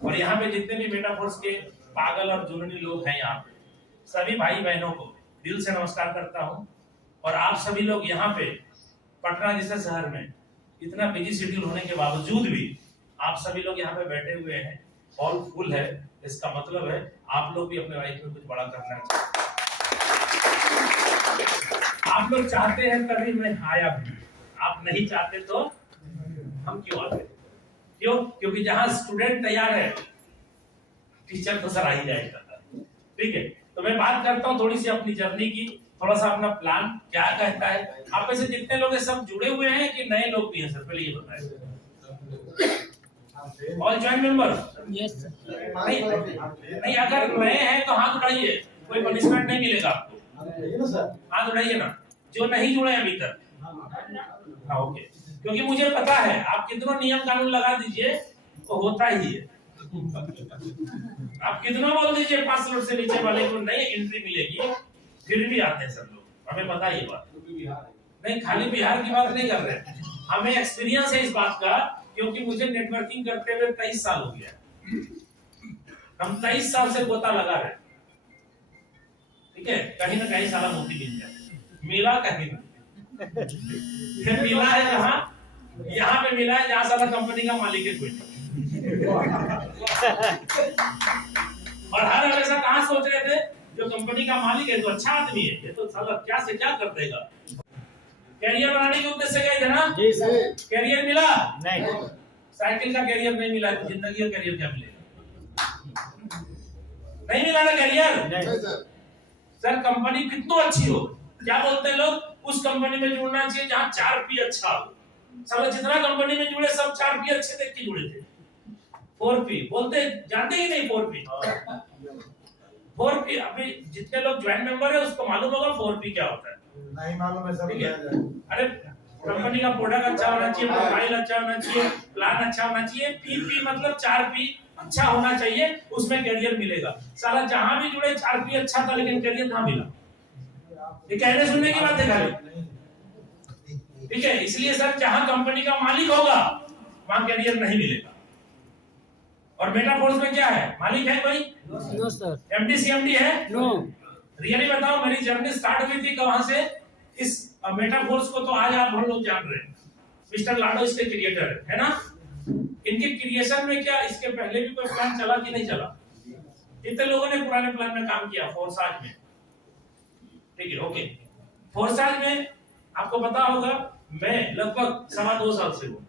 और यहाँ पे जितने भी मेटाफोर्स के पागल और जुनूनी लोग हैं यहाँ पे, सभी भाई बहनों को दिल से नमस्कार करता हूँ। और आप सभी लोग यहाँ पे पटना जैसे शहर में इतना बिजी शेड्यूल होने के बावजूद भी आप सभी लोग यहाँ पे बैठे हुए हैं, हॉल फुल है, इसका मतलब है आप लोग भी अपने लाइफ में कुछ बड़ा करना चाहते हैं। आप लोग चाहते हैं तभी मैं आया भी, आप नहीं चाहते तो हम क्यों आते? क्यों? क्योंकि जहां स्टूडेंट तैयार है टीचर तो सर आ ही जाएगा। ठीक है, तो मैं बात करता हूँ थोड़ी सी अपनी जर्नी की, थोड़ा सा अपना प्लान क्या कहता है। आप में से जितने लोग हैं सब जुड़े हुए हैं कि नए लोग भी हैं सर? पहले ये बताएं। All joint member? Yes sir. नहीं, अगर नए हैं तो हाथ उठाइए, कोई पनिशमेंट नहीं मिलेगा आपको। हाथ उठाइए ना जो नहीं जुड़े अभी तक। हाँ ओके, क्योंकि मुझे पता है आप कितना नियम कानून लगा दीजिए तो होता ही है। आप कितना बोल दीजिए 5 फ्लोर से नीचे वाले को नहीं एंट्री मिलेगी, फिर भी आते हैं सब लोग, हमें पता है ये बात। नहीं, खाली बिहार की बात नहीं कर रहे, हमें एक्सपीरियंस है इस बात का, क्योंकि मुझे नेटवर्किंग करते हुए 23 साल हो गया। हम 23 साल से गोता लगा रहे, ठीक है, कहीं ना कहीं साला मोती मिल जाए, मिला कहीं फिर मिला है जहां, यहाँ पे मिला है जहां साला कंपनी का मालिक है कोई। और हर हमेशा कहां सोच रहे थे जो कंपनी का मालिक है तो अच्छा आदमी है, ये तो साला क्या से क्या कर देगा। कैरियर बनाने के उद्देश्य से गए थे ना? जी सर। कैरियर मिला? नहीं। साइकिल का कैरियर नहीं मिला तो जिंदगी का कैरियर क्या मिलेगा? नहीं मिला ना कैरियर? नहीं सर। कंपनी कितनी अच्छी हो, क्या बोलते हैं लोग, उस कंपनी में जुड़ना चाहिए जहां 4P अच्छा हो। साला जितना कंपनी में जुड़े सब 4P अच्छे देख के जुड़े थे। 4P बोलते जानते ही नहीं 4P। 4P अभी जितने लोग ज्वाइंट मेंबर है उसको मालूम होगा 4P क्या होता है? नहीं मालूम है सर। अरे कंपनी का प्रोडक्ट अच्छा होना चाहिए, प्रोफाइल अच्छा होना चाहिए, प्लान अच्छा होना चाहिए। PP मतलब 4P अच्छा होना चाहिए, उसमें कैरियर मिलेगा। साला जहां भी जुड़े 4P अच्छा था लेकिन कैरियर कहां मिला? ये कहने सुनने की बात है खाली, ठीक है। इसलिए सर जहां कंपनी का मालिक होगा वहां कैरियर नहीं मिलेगा। और मेटाफोर्स में क्या है, मालिक है कोई? No sir. MD CMD है? नो। रियली बताओ, मेरी जर्नी स्टार्ट हुई थी कहां से? इस मेटाफोर्स को तो आज आप हम लोग जान रहे हैं, मिस्टर लाडो इसके क्रिएटर है ना। इनके क्रिएशन में क्या इसके पहले भी कोई प्लान चला कि नहीं चला? कितने लोगों ने पुराने प्लान में काम किया फोर्साज में? ठीक है ओके। फोर्साज में आपको पता होगा मैं लगभग 2.25 साल से हूँ,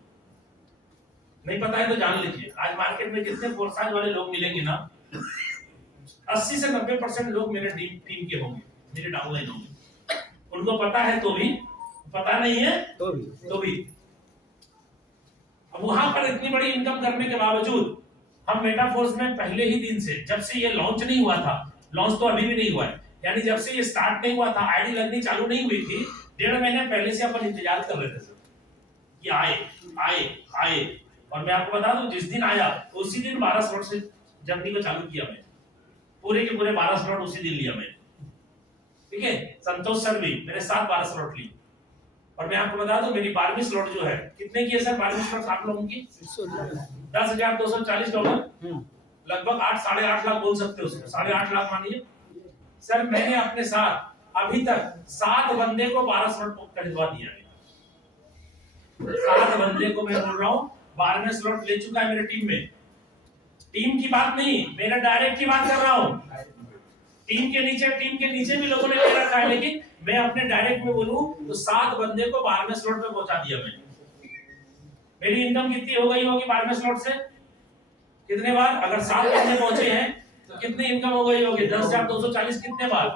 नहीं पता है तो जान लीजिए। आज मार्केट में जितने फोर्साज वाले लोग मिलेंगे ना, 80 से 90% लोग मेरे टीम के होंगे, मेरे डाउनलाइन होंगे। उनको पता है तो भी, पता नहीं है तो भी। अब वहां पर इतनी बड़ी इनकम करने के बावजूद हम मेटाफोर्स में पहले ही दिन से, जब से ये लॉन्च नहीं हुआ था, लॉन्च तो अभी भी नहीं हुआ है, यानी जब से ये स्टार्ट नहीं हुआ था, आईडी लगनी चालू नहीं हुई थी, 1.5 महीने पहले से अपन इंतजार कर रहे थे सर कि आए आए आए। और मैं आपको बता दूं जिस दिन आया उसी दिन 12 स्लॉट से जर्नी को चालू किया मैं, पूरे के पूरे 12 स्लॉट उसी दिन लिया मैंने, ठीक है। संतोष सर भी मेरे साथ 12 स्लॉट ली। और मैं आपको बता दूं मेरी 12वीं स्लॉट जो है, कितने की है सर 12वीं स्लॉट आप लोगों की? $10,240, लगभग 8-8.5 लाख बोल सकते हो उसको, 8.5 लाख मानिए सर। मैंने अपने साथ अभी तक 7 बंदे को 12 स्लॉट खरीदवा दिया है। 7 बंदे को मैं बोल रहा हूँ 12वें स्लॉट ले चुका है मेरे टीम में। टीम की बात नहीं, मेरा डायरेक्ट की बात कर रहा हूँ। टीम के नीचे भी लोगों ने ले रखा है, लेकिन मैं अपने डायरेक्ट में बोलूं तो 7 बंदे को 12वें स्लॉट पे पहुंचा दिया मैंने। मेरी इनकम कितनी हो गई होगी 12वें स्लॉट से? कितने बार? अगर 7 बंदे पहुंचे हैं तो कितनी इनकम हो गई होगी? 10,240 कितने बार?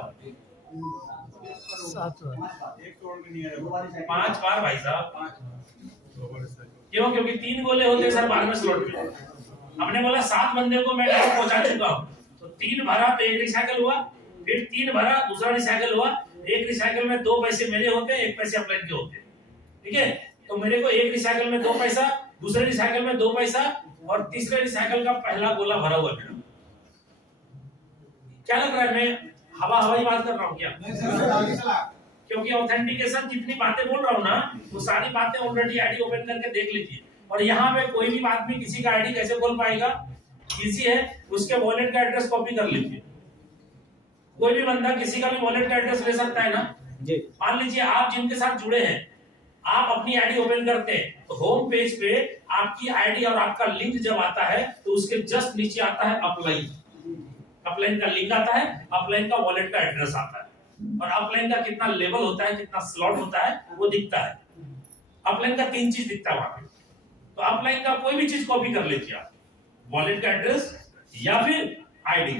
7 बार। 5 बार भाई साहब। क्यों? क्योंकि 3 गोले होते सर 12वें स्लॉट में। हमने बोला 7 बंदे को मैं डायरेक्ट पहुंचा चुका हूं, तो 3 भरा तो 1 रिसाइकल हुआ, फिर 3 भरा दूसरा रिसाइकल हुआ। 1 रिसाइकल में 2 पैसे मेरे होते हैं, 1 पैसे अपलाइन के होते हैं, ठीक है। तो मेरे को 1 रिसाइकल में 2 पैसा, दूसरे रिसाइकल में 2 पैसा, और तीसरे रिसाइकल का पहला गोला भरा हुआ मेरा। क्या लग रहा है मैं हवाई बात कर रहा हूँ क्या? क्योंकि ऑथेंटिकेशन जितनी बातें बोल रहा हूँ ना, वो सारी बातें ऑलरेडी आईडी ओपन करके देख लीजिए। और यहाँ पे कोई भी आदमी किसी का आईडी कैसे खोल पाएगा? इजी है, उसके वॉलेट का एड्रेस कॉपी कर लीजिए। कोई भी बंदा किसी का भी वॉलेट का एड्रेस ले सकता है ना जी। मान लीजिए आप जिनके साथ जुड़े हैं, आप अपनी आईडी ओपन करते हैं तो होम पेज पे आपकी आईडी और आपका लिंक जब आता है तो उसके जस्ट नीचे आता है अपलाइन। अपलाइन का लिंक आता है, अपलाइन का वॉलेट का एड्रेस आता है और अपलाइन का कितना लेवल होता है, कितना स्लॉट होता है वो दिखता है। अपलाइन का 3 चीज दिखता है वहां पे। तो अपलाइन का कोई भी चीज कॉपी कर लीजिए आप, वॉलेट का एड्रेस या फिर आईडी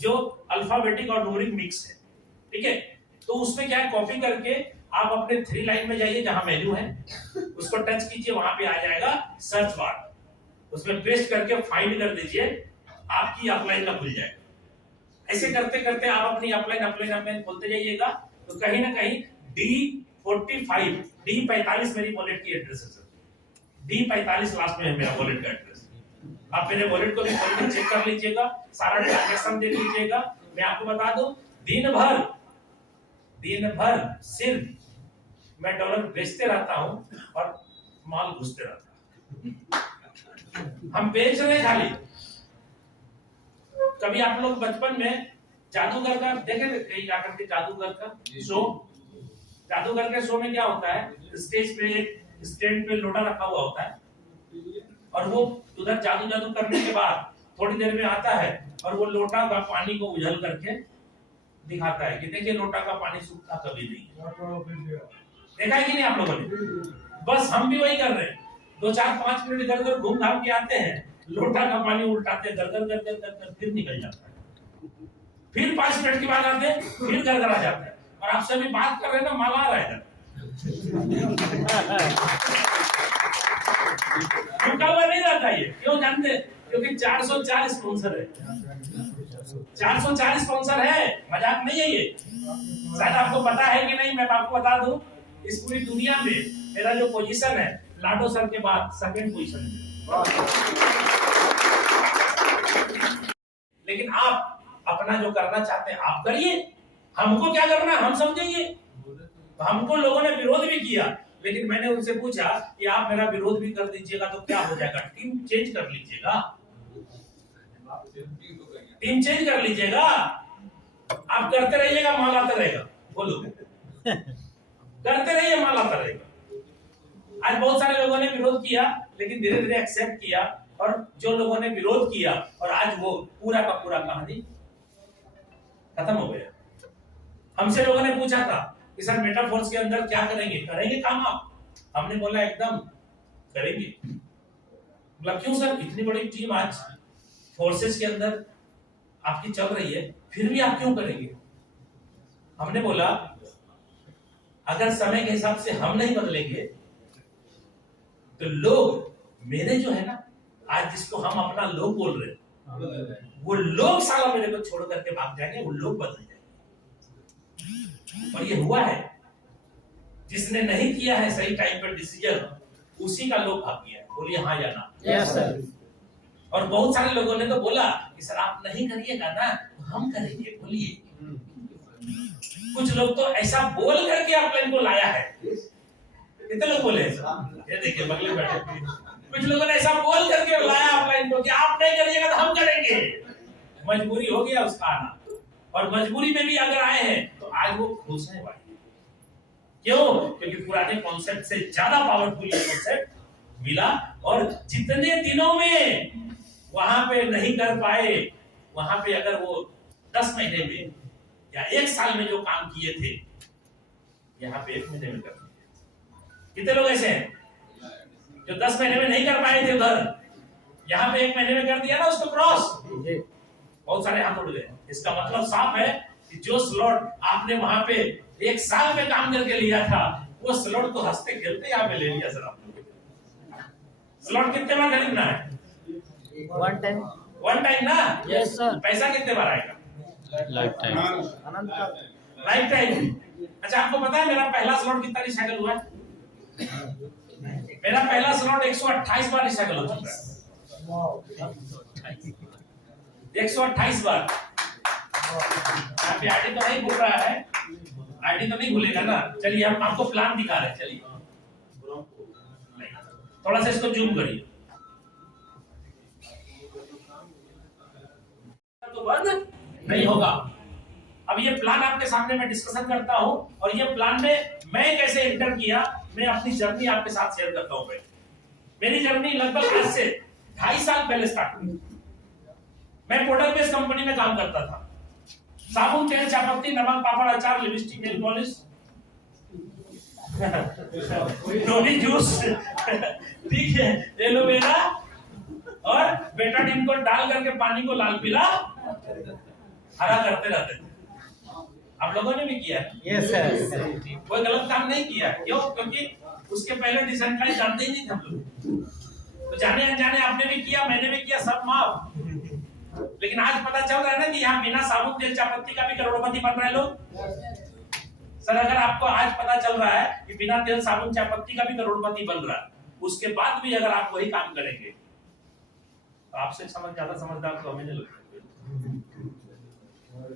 जो अल्फाबेटिक और न्यूमेरिक मिक्स है, ठीक है। तो उसमें क्या है, कॉपी करके आप अपने 3 लाइन में जाइए जहां मेन्यू है, उसको टच कीजिए, वहां पे आ जाएगा सर्च बार, उसमें पेस्ट करके फाइंड कर दीजिए, आपकी अपलाइन का खुल जाएगा। ऐसे करते करते आप अपनी अपलाइन खोलते जाइएगा तो कहीं ना कहीं D45 मेरी वॉलेट की एड्रेस है सर, D45 लास्ट में है मेरा वॉलेट का एड्रेस। आप मेरे वॉलेट को भी खोल के चेक कर लीजिएगा, सारा ट्रांजैक्शन देख लीजिएगा। मैं आपको बता दूं, दिन भर सिर्फ मैं डॉलर बेचते रहता हूं और माल घुसते रहता है। हम बेच रहे हैं खाली। कभी आप लोग बचपन में जादूगर का देखे थे कहीं जाकर के, जादूगर का शो? जादूगर के शो में क्या होता है, स्टेज पे एक स्टैंड पे लोटा रखा हुआ होता है और वो उधर जादू करने के बाद थोड़ी देर में आता है और वो लोटा का पानी को उझल करके दिखाता है कि देखिए लोटा का पानी सूखता कभी नहीं। देखा है कि नहीं आप लोगों ने? बस हम भी वही कर रहे हैं, 2-4-5 मिनट इधर उधर घूम घाम के आते हैं, लोटा का पानी उल्टाते हैं, गरगर फिर निकल जाता है। फिर 5 मिनट के बाद आते हैं, फिर गरगरा जाता है। और आपसे अभी बात कर रहे हैं ना, माल आ रहा है इधर। रुका हुआ नहीं रहता ये, क्यों जानते? क्योंकि 404 स्पॉन्सर है, 404 स्पॉन्सर है, मजाक नहीं है ये। शायद आपको पता है कि नहीं, मैं आपको बता दूं, इस पूरी दुनिया में मेरा जो पोजीशन है, लाडो सर के बाद 2nd पोजीशन है। लेकिन आप अपना जो करना चाहते हैं आप करिए, हमको क्या करना हम समझेंगे। तो हमको लोगों ने विरोध भी किया, लेकिन मैंने उनसे पूछा कि आप मेरा विरोध भी कर दीजिएगा तो क्या हो जाएगा, टीम चेंज कर लीजिएगा, टीम चेंज कर लीजिएगा, आप करते रहिएगा, माल आता रहेगा। बोलो, करते रहिए, माल आता रहेगा। आज बहुत सारे लोगों ने विरोध किया, लेकिन धीरे धीरे एक्सेप्ट किया, और जो लोगों ने विरोध किया और आज वो पूरा का पूरा कहानी खत्म हो गया। हमसे लोगों ने पूछा था कि सर मेटाफोर्स के अंदर क्या करेंगे, करेंगे काम आप? हमने बोला एकदम करेंगे। बोला क्यों सर, इतनी बड़ी टीम आज फोर्सेस के अंदर आपकी चल रही है, फिर भी आप क्यों करेंगे? हमने बोला अगर समय के हिसाब से हम नहीं बदलेंगे तो लोग मेरे जो है ना, आज जिसको हम अपना लोग बोल रहे हैं, वो लोग साला मेरे को छोड़ करके भाग जाएंगे, वो लोग बदल जाएंगे। और ये हुआ है, जिसने नहीं किया है सही टाइम पर डिसीजन, उसी का लोग भाग गया है। बोलिए हाँ या ना? Yes sir. और बहुत सारे लोगों ने तो बोला कि सर आप नहीं करिएगा ना, हम करेंगे। बोलिए, कुछ लोग तो ऐसा बोल करके अपलाइन को लाया है। कितने लोग बोले सर? ये देखिए बगले बैठे, कुछ लोगों ने ऐसा बोल करके लाया अपलाइन को कि आप नहीं करिएगा तो हम करेंगे। मजबूरी हो गया उसका आना, और मजबूरी में भी अगर आए हैं तो आज वो खुश है भाई। क्यों? क्योंकि पुराने कॉन्सेप्ट से ज्यादा पावरफुल ये कॉन्सेप्ट मिला, और जितने दिनों में वहां पे नहीं कर पाए, वहां पे अगर वो 10 महीने में या 1 साल में जो काम किए थे, यहाँ पे 1 महीने में कर दिए। कितने लोग ऐसे हैं जो 10 महीने में नहीं कर पाए थे उधर, यहाँ पे 1 महीने में कर दिया ना उसको क्रॉस? बहुत सारे हाथ उड़ गए। इसका मतलब साफ है कि जो स्लॉट आपने वहां पे 1 साल में काम करके लिया था, वो स्लॉट तो हंसते खेलते यहाँ पे ले लिया सर आपने। स्लॉट कितने बार खरीदना है? 1 टाइम। 1 टाइम ना? Yes sir. पैसा कितने बार आएगा? Life time. Life time. अच्छा, आपको पता है मेरा पहला स्लॉट कितना रिसाइकल हुआ है? मेरा पहला स्लॉट 128 बार रिसाइकल हो चुका है। 128 बार। आईडी तो नहीं भूल रहा है, आईडी तो नहीं भूलेगा ना। चलिए हम आपको प्लान दिखा रहे हैं, चलिए थोड़ा सा इसको जूम करिए। तो बंद नहीं होगा। अब ये प्लान आपके सामने मैं डिस्कशन करता हूं और ये प्लान में मैं कैसे एंटर किया, मैं अपनी जर्नी आपके साथ शेयर करता हूं। मेरी जर्नी लगभग आज से 2.5 साल पहले स्टार्ट हुई। मैं प्रोडक्ट बेस्ड कंपनी में काम करता था। साबुन, तेल, चायपत्ती, नमक, पापड़, अचार, लिपस्टिक, नेल पॉलिश, डोली जूस, ठीक है, एलोवेरा और बेटाडीन को डाल करके पानी को लाल पीला हरा करते रहते थे। आप लोगों ने भी किया है? Yes sir. कोई गलत काम नहीं किया। क्यों? क्योंकि उसके पहले डिसेंट्रलाइज जानते ही नहीं थे हम लोग। तो जाने अनजाने आपने भी किया, मैंने भी किया, सब माफ। लेकिन आज पता चल रहा है ना कि यहाँ बिना साबुन, तेल, चायपत्ती का भी करोड़पति बन रहे लोग। सर अगर आपको आज पता चल रहा है कि बिना तेल, साबुन, चायपत्ती का भी करोड़पति बन रहा है, उसके बाद भी अगर आप वही काम करेंगे तो आपसे ज्यादा समझदार तो हमें नहीं लगता।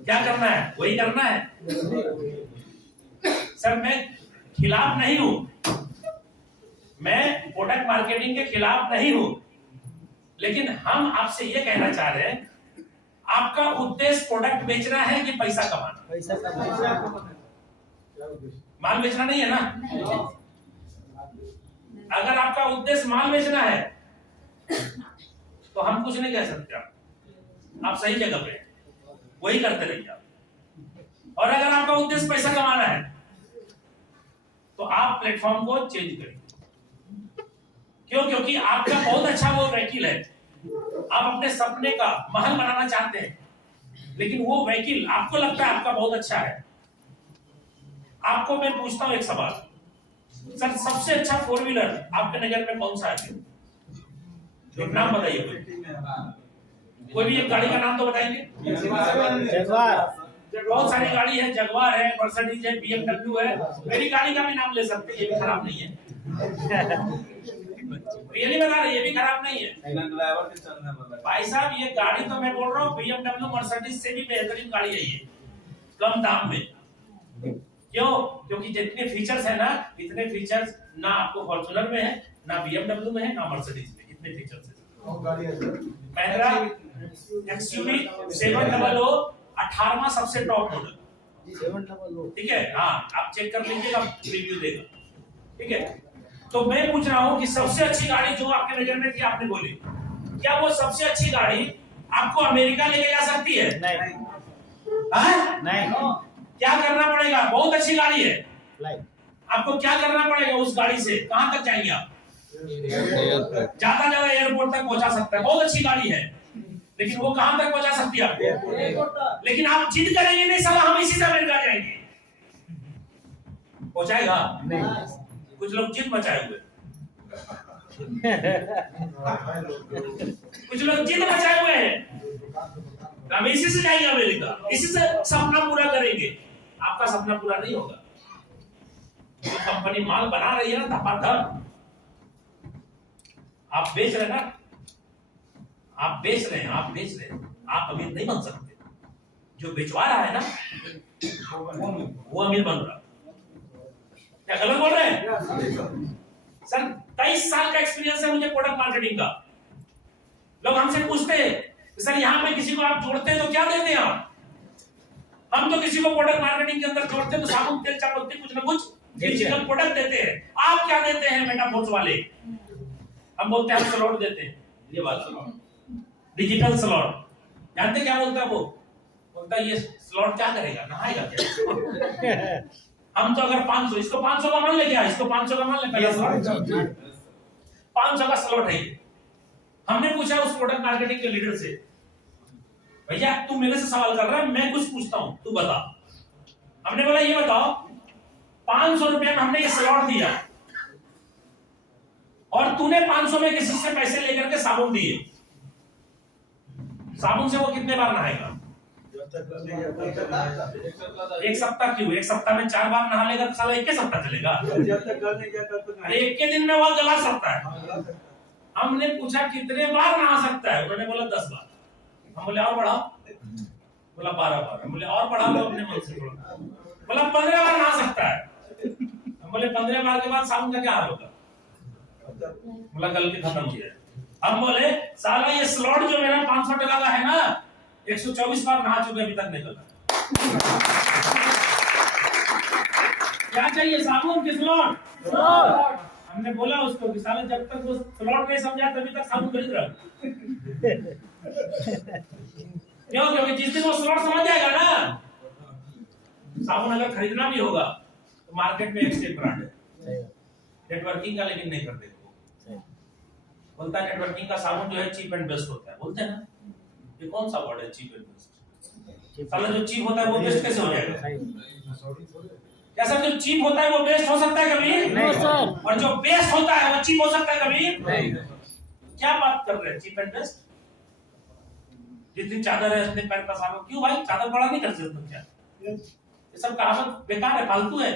क्या करना है वही करना है। सर मैं खिलाफ नहीं हूं, मैं प्रोडक्ट मार्केटिंग के खिलाफ नहीं हूं, लेकिन हम आपसे ये कहना चाह रहे हैं, आपका उद्देश्य प्रोडक्ट बेचना है कि पैसा कमाना? पैसा कमाना। माल बेचना नहीं है ना? अगर आपका उद्देश्य माल बेचना है तो हम कुछ नहीं कह सकते। आप सही जगह पे वही करते रहिए। और अगर आपका उद्देश्य पैसा कमाना है तो आप प्लेटफॉर्म को चेंज करिए। क्यों? क्योंकि आपका बहुत अच्छा वो वकील है, आप अपने सपने का महल बनाना चाहते हैं, लेकिन वो वकील आपको लगता है आपका बहुत अच्छा है। आपको मैं पूछता हूं एक सवाल, सर सबसे अच्छा 4 व्हीलर आपके नजर में कौन सा है? एक नाम बताइए। कोई भी एक गाड़ी का नाम तो बताएंगे। जगवार। बहुत सारी गाड़ी है, जगवार है, मर्सिडीज है, BMW है। मेरी गाड़ी का भी नाम ले सकते हैं, ये भी खराब नहीं है। रियली बता रहे, ये भी खराब नहीं है भाई साहब। ये गाड़ी तो मैं बोल रहा हूँ BMW, मर्सिडीज से भी बेहतरीन गाड़ी है ये, कम दाम में। क्यों? क्योंकि जितने फीचर्स है ना, इतने फीचर्स ना आपको फॉर्च्यूनर में है, ना BMW में है, ना मर्सिडीज में। इतने फीचर्स है। महिंद्रा XUV 700 18वां सबसे टॉप मॉडल, 700। ठीक है। हाँ आप चेक कर लीजिएगा, रिव्यू देगा, ठीक है। तो मैं पूछ रहा हूँ कि सबसे अच्छी गाड़ी जो आपके नजर में थी, आपने बोली, क्या वो सबसे अच्छी गाड़ी आपको अमेरिका लेके जा सकती है? नहीं। नहीं। क्या करना पड़ेगा? बहुत अच्छी गाड़ी है, आपको क्या करना पड़ेगा उस गाड़ी से? कहां तक जाएंगे आप? ज्यादा एयरपोर्ट तक पहुंचा सकता है। बहुत अच्छी गाड़ी है, लेकिन वो कहां तक पहुंचा सकती है आपको? लेकिन आप जिद करेंगे नहीं साला हम इसी से अमेरिका जाएंगे, पहुंचाएगा नहीं। कुछ लोग जिद मचाए हुए, कुछ लोग जिद मचाए हुए हैं, हम इसी से जाएंगे अमेरिका, इसी से सपना पूरा करेंगे। आपका सपना पूरा नहीं होगा। जो कंपनी माल बना रही है ना धपाधप, आप बेच रहे हैं ना, आप बेच रहे हैं, आप अमीर नहीं बन सकते। जो बेचवा रहा है ना वो अमीर बन रहा। क्या गलत बोल रहे हैं? सर 23 साल का एक्सपीरियंस है मुझे प्रोडक्ट मार्केटिंग का। लोग हमसे पूछते हैं सर यहाँ पे किसी को आप जोड़ते हैं तो क्या देते हैं आप? हम तो किसी को प्रोडक्ट मार्केटिंग के अंदर जोड़ते हैं तो साबुन, तेल, चायपत्ती, कुछ ना कुछ फिजिकल प्रोडक्ट देते हैं। आप क्या देते हैं मेटाफोर्स वाले? हम बोलते हैं हम स्लॉट देते हैं, ये बात डिजिटल स्लॉट। जानते क्या बोलता है वो? बोलता है ये स्लॉट क्या करेगा, नहाएगा क्या? हम तो अगर 500, इसको 500 का मान ले, क्या इसको 500 का मान ले, पहला स्लॉट 500 का स्लॉट है। हमने पूछा उस प्रोडक्ट मार्केटिंग के लीडर से, भैया तू मेरे से सवाल कर रहा है, मैं कुछ पूछता हूं, तू बता। हमने बोला ये बताओ 500 रुपए में हमने ये स्लॉट दिया और तूने 500 में किसी से पैसे लेकर के साबुन दिए, साबुन से वो कितने बार नहाएगा? एक सप्ताह क्यों? एक सप्ताह में 4 बार नहा लेगा तो साला एक सप्ताह चलेगा? अरे एक के दिन में वो जला सकता है। हमने पूछा कितने बार नहा सकता है? उन्होंने बोला 10 बार। हम बोले और बढ़ाओ, बोला 12 बार। हम बोले और बढ़ा लो अपने मन से, बोला 15 बार नहा सकता है। हम बोले 15 बार के बाद साबुन का क्या हाल होगा? बोला कल के खत्म किया। हम बोले साला ये स्लॉट जो मेरा 500 टका का है ना, 124 बार नहा चुके अभी तक नहीं गला। क्या चाहिए? साबुन की स्लॉट। हमने बोला उसको कि साले जब तक वो स्लॉट नहीं समझा तभी तक साबुन खरीद रहा। क्यों? क्योंकि जिस दिन वो स्लॉट समझ जाएगा ना, साबुन अगर खरीदना भी होगा तो मार्केट में एक से एक ब्रांड है नेटवर्किंग का, लेकिन नहीं करते वो। बोलता है नेटवर्किंग का साबुन जो है चीप एंड बेस्ट होता है। बोलते हैं ना, ये कौन सा वर्ड है चीप एंड बेस्ट? साला जो चीप होता है वो बेस्ट कैसे हो जाएगा? क्या सर जो चीप होता है वो बेस्ट हो सकता है कभी? नहीं सर। और जो बेस्ट होता है वो चीप हो सकता है कभी? नहीं। क्या बात कर रहे हैं? Cheap and best? जितनी चादर है उतने पैर पसारो। क्यों भाई? चादर बड़ा नहीं कर सकते तुम क्या? ये सब कहावत बेकार है, फालतू है।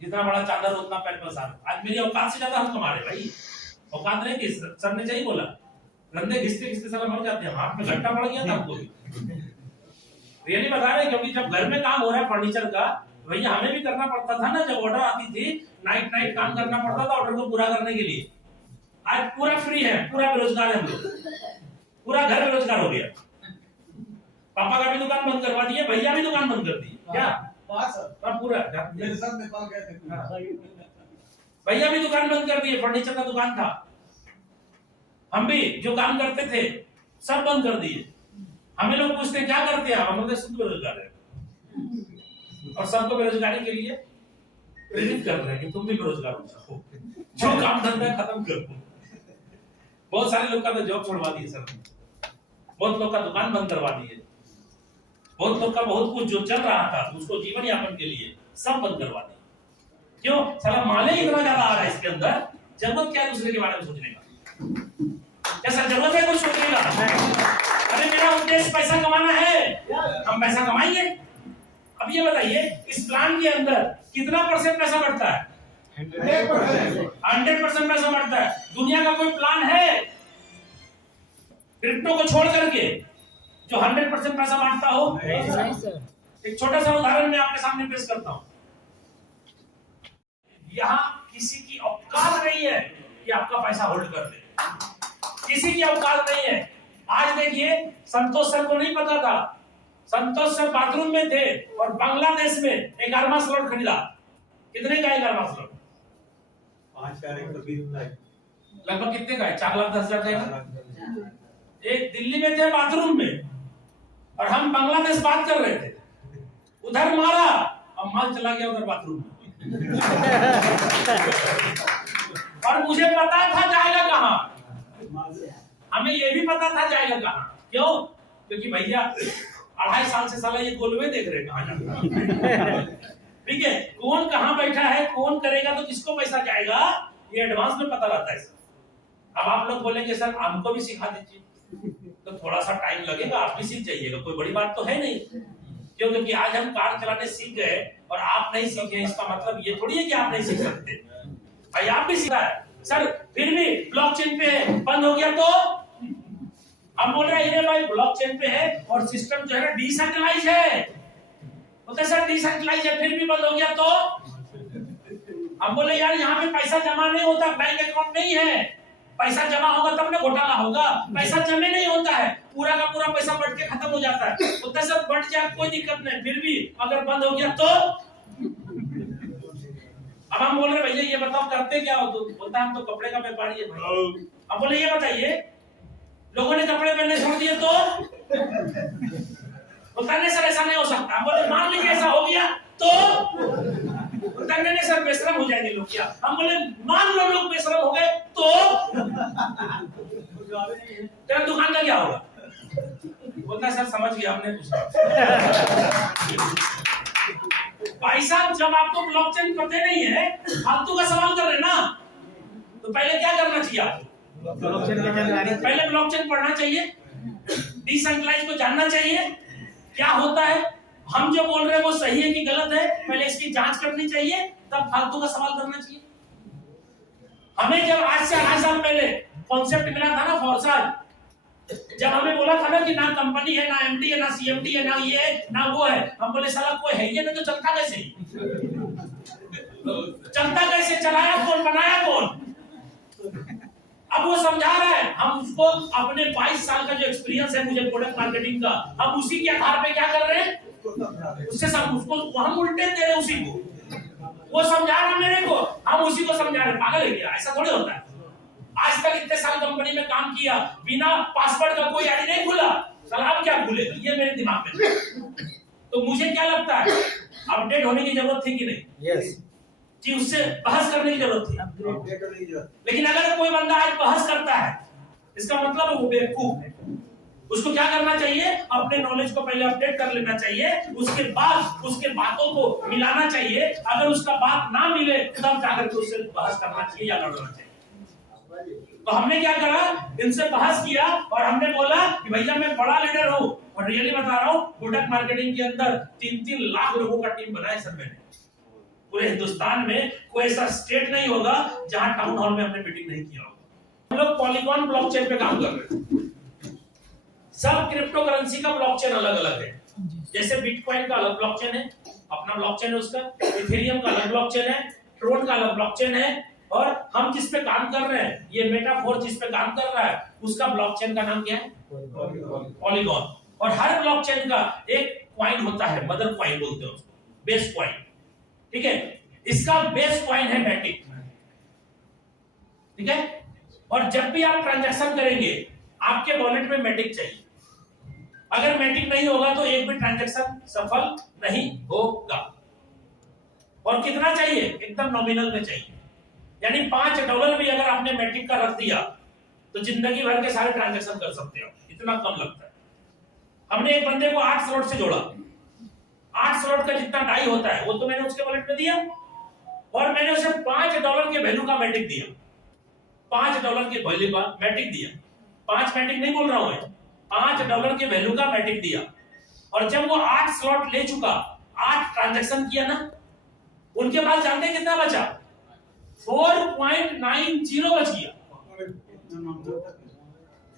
जितना बड़ा चादर उतना पैर पसारो। आज मेरी औकात से ज्यादा हम कमा रहे भाई। औकात नहीं थी, सर ने सही बोला। रंधे घिसते घिसते साला मर जाते हैं। हाथ में घट्टा पड़ गया था हमको भी। रियली बता रहे, क्योंकि जब घर में काम हो रहा है फर्नीचर का, भैया हमें भी करना पड़ता था ना। जब ऑर्डर आती थी नाइट काम करना पड़ता था ऑर्डर को पूरा करने के लिए। आज पूरा फ्री है, पूरा बेरोजगार है हम लोग, पूरा घर बेरोजगार हो गया। पापा का भी दुकान बंद करवा दिए, भैया भी दुकान बंद कर दी। क्या पूरा मेरे साथ नेपाल गए थे। भैया भी दुकान बंद कर दिए, फर्नीचर का दुकान था। हम भी जो काम करते थे सब बंद कर दिए। हमें लोग पूछते क्या करते हैं आप? हम लोग शुद्ध बेरोजगार है और सबको बेरोजगारी के लिए प्रेरित कर रहे हैं कि तुम भी बेरोजगार हो जाओ, जो काम धंधा खत्म कर दो। बहुत सारे लोग का तो जॉब छोड़वा दिए सर, बहुत लोग का दुकान बंद करवा दिए, बहुत लोग का बहुत कुछ जो चल रहा था उसको जीवन यापन के लिए सब बंद करवा दिए। क्यों? साला माले इतना ज्यादा आ रहा है इसके अंदर, जरूरत क्या है दूसरे के बारे में सोचने का? क्या सर जरूरत है कुछ सोचने का? अरे मेरा उद्देश्य पैसा कमाना है, हम पैसा कमाएंगे। अब ये बताइए इस प्लान के अंदर कितना परसेंट पैसा बढ़ता है? 100% पैसा बढ़ता है। दुनिया का कोई प्लान है क्रिप्टो को छोड़ करके जो 100% पैसा बांटता हो? नहीं सर। एक छोटा सा उदाहरण मैं आपके सामने पेश करता हूं। यहां किसी की औकात नहीं है कि आपका पैसा होल्ड कर ले, किसी की औकात नहीं है। आज देखिए संतोष सर को नहीं पता था, संतोष सर बाथरूम में थे और बांग्लादेश में 11वां स्लॉट खरीदा। कितने का 11वां स्लॉट? 5,120,000 लगभग कितने का है? 4,10,000 का। एक दिल्ली में थे बाथरूम में और हम बांग्लादेश बात कर रहे थे, उधर मारा और माल चला गया उधर बाथरूम में। और मुझे पता था जाएगा कहां, हमें ये भी पता था जाएगा कहां। क्यों? क्योंकि भैया 2.5 साल से साला ये गोलवे देख रहे कहां जाएगा। ठीक है, कौन कहां बैठा है, कौन करेगा तो किसको पैसा जाएगा, ये एडवांस में पता रहता है सर। अब आप लोग बोलेंगे सर हमको भी सिखा दीजिए, तो थोड़ा सा टाइम लगेगा, आप भी सीख जाइएगा, कोई बड़ी बात तो है नहीं। क्यों? क्योंकि आज हम कार चलाने सीख गए और आप नहीं सीखे, इसका मतलब ये थोड़ी है कि आप नहीं सीख सकते। भाई आप भी सीखा है सर, फिर भी ब्लॉकचेन पे है, बंद हो गया तो हम बोल रहे हैं भाई ब्लॉकचेन पे है और सिस्टम जो है ना डिसेंट्रलाइज है। बोलते सर डिसेंट्रलाइज है फिर भी बंद हो गया तो हम बोले यार यहाँ पे पैसा जमा नहीं होता, बैंक अकाउंट नहीं है, पैसा जमा होगा तब ना घोटाला होगा, पैसा जमे नहीं होता है, पूरा का पूरा पैसा बढ़ के खत्म हो जाता है। बोलते सर बढ़ जाए कोई दिक्कत नहीं, फिर भी अगर बंद हो गया तो अब हम बोल रहे भैया ये बताओ करते क्या हो? तो बोलता हम तो कपड़े का व्यापारी है भाई। अब बोले ये बताइए लोगों ने कपड़े पहनने छोड़ दिए तो? बोलता नहीं सर ऐसा नहीं हो सकता। हम बोले मान लीजिए ऐसा हो गया तो? बोलता नहीं सर बेशरम हो जाएंगे लोग क्या? हम बोले मान लो लोग बेशरम हो गए तो? तेरा दुकान का क्या होगा? बोलता सर समझ गया हमने पूछा। भाई साहब जब आपको ब्लॉकचेन पता नहीं है, फालतू का सवाल कर रहे ना, तो पहले क्या करना चाहिए आपको? ब्लॉकचेन की जानकारी, पहले ब्लॉकचेन पढ़ना चाहिए, डिसेंट्रलाइज को जानना चाहिए क्या होता है, हम जो बोल रहे हैं वो सही है कि गलत है, पहले इसकी जांच करनी चाहिए, तब फालतू का सवाल करना चाहिए। हमें जब आज से 8 साल पहले कॉन्सेप्ट मिला था ना फॉरसाज, जब हमें बोला था ना कि ना कंपनी है, ना एमडी है, ना सीएमडी है, ना ये है, ना वो है, हम बोले साला कोई है ये नहीं तो चलता कैसे? चलता कैसे? चलाया कौन, बनाया कौन? अब अब वो समझा रहा है, हम उसको अपने 22 साल का जो एक्सपीरियंस है मुझे प्रोडक्ट मार्केटिंग का, हम उसी के आधार पे क्या कर रहे हैं, उससे सब उसको हम उल्टे दे रहे हैं उसी को। वो समझा रहा मेरे को, हम उसी को समझा रहे। पागल है क्या? ऐसा थोड़ी होता है। आज तक इतने साल कंपनी में काम किया, बिना पासवर्ड का कोई आईडी नहीं खुला, सलाम क्या खुले? ये मेरे दिमाग में। तो मुझे क्या लगता है, अपडेट होने की जरूरत थी कि नहीं? यस जी, उससे बहस करने की जरूरत थी। लेकिन अगर कोई बंदा आज बहस करता है, इसका मतलब है वो बेवकूफ है। उसको क्या करना चाहिए, अपने नॉलेज को पहले अपडेट कर लेना चाहिए, उसके बाद उसके बातों को मिलाना चाहिए। अगर उसका बात ना मिले तब जाकर के उससे बहस करना चाहिए या लड़ना चाहिए। तो हमने क्या करा, इनसे बहस किया और हमने बोला कि भैया मैं बड़ा लीडर हूं और रियली बता रहा हूं, प्रोडक्ट मार्केटिंग के अंदर 3-3 लाख लोगों का टीम बनाया सर मैंने। पूरे हिंदुस्तान में कोई ऐसा स्टेट नहीं होगा जहां टाउन हॉल में हमने मीटिंग नहीं किया होगा। हम लोग पॉलीगॉन ब्लॉकचेन पे काम कर रहे हैं। सब क्रिप्टो करेंसी का ब्लॉकचेन अलग अलग है। जैसे बिटकॉइन का अलग ब्लॉकचेन है, अपना ब्लॉकचेन है उसका, इथेरियम का अलग ब्लॉकचेन है, ट्रोन का अलग ब्लॉकचेन है, और हम जिस पे काम कर रहे हैं, ये मेटाफोर जिस पे काम कर रहा है, उसका ब्लॉकचेन का नाम क्या है? पॉलीगॉन। और हर ब्लॉकचेन का एक कॉइन होता है, मदर कॉइन बोलते हैं उसको, बेस कॉइन। ठीक है, इसका बेस कॉइन है मैटिक। ठीक है, और जब भी आप ट्रांजैक्शन करेंगे आपके वॉलेट में मैटिक चाहिए। अगर मैटिक नहीं होगा तो एक भी ट्रांजैक्शन सफल नहीं होगा। और कितना चाहिए? एकदम नॉमिनल में चाहिए, यानी $5 भी अगर आपने मैटिक का रख दिया तो जिंदगी भर के सारे ट्रांजैक्शन कर सकते हो, इतना कम लगता है। हमने एक बंदे को 8 स्लॉट से जोड़ा, 8 स्लॉट का जितना डाई होता है वो तो मैंने उसके वॉलेट में दिया, और मैंने उसे $5 के वैल्यू का मैटिक दिया। $5 के वैल्यू का मैटिक दिया, 5 मैटिक नहीं बोल रहा हूं मैं, $5 के वैल्यू का मैटिक दिया। और जब वो 8 स्लॉट ले चुका, 8 ट्रांजैक्शन किया ना, उनके पास जानते हैं कितना बचा? 4.90 बच गया।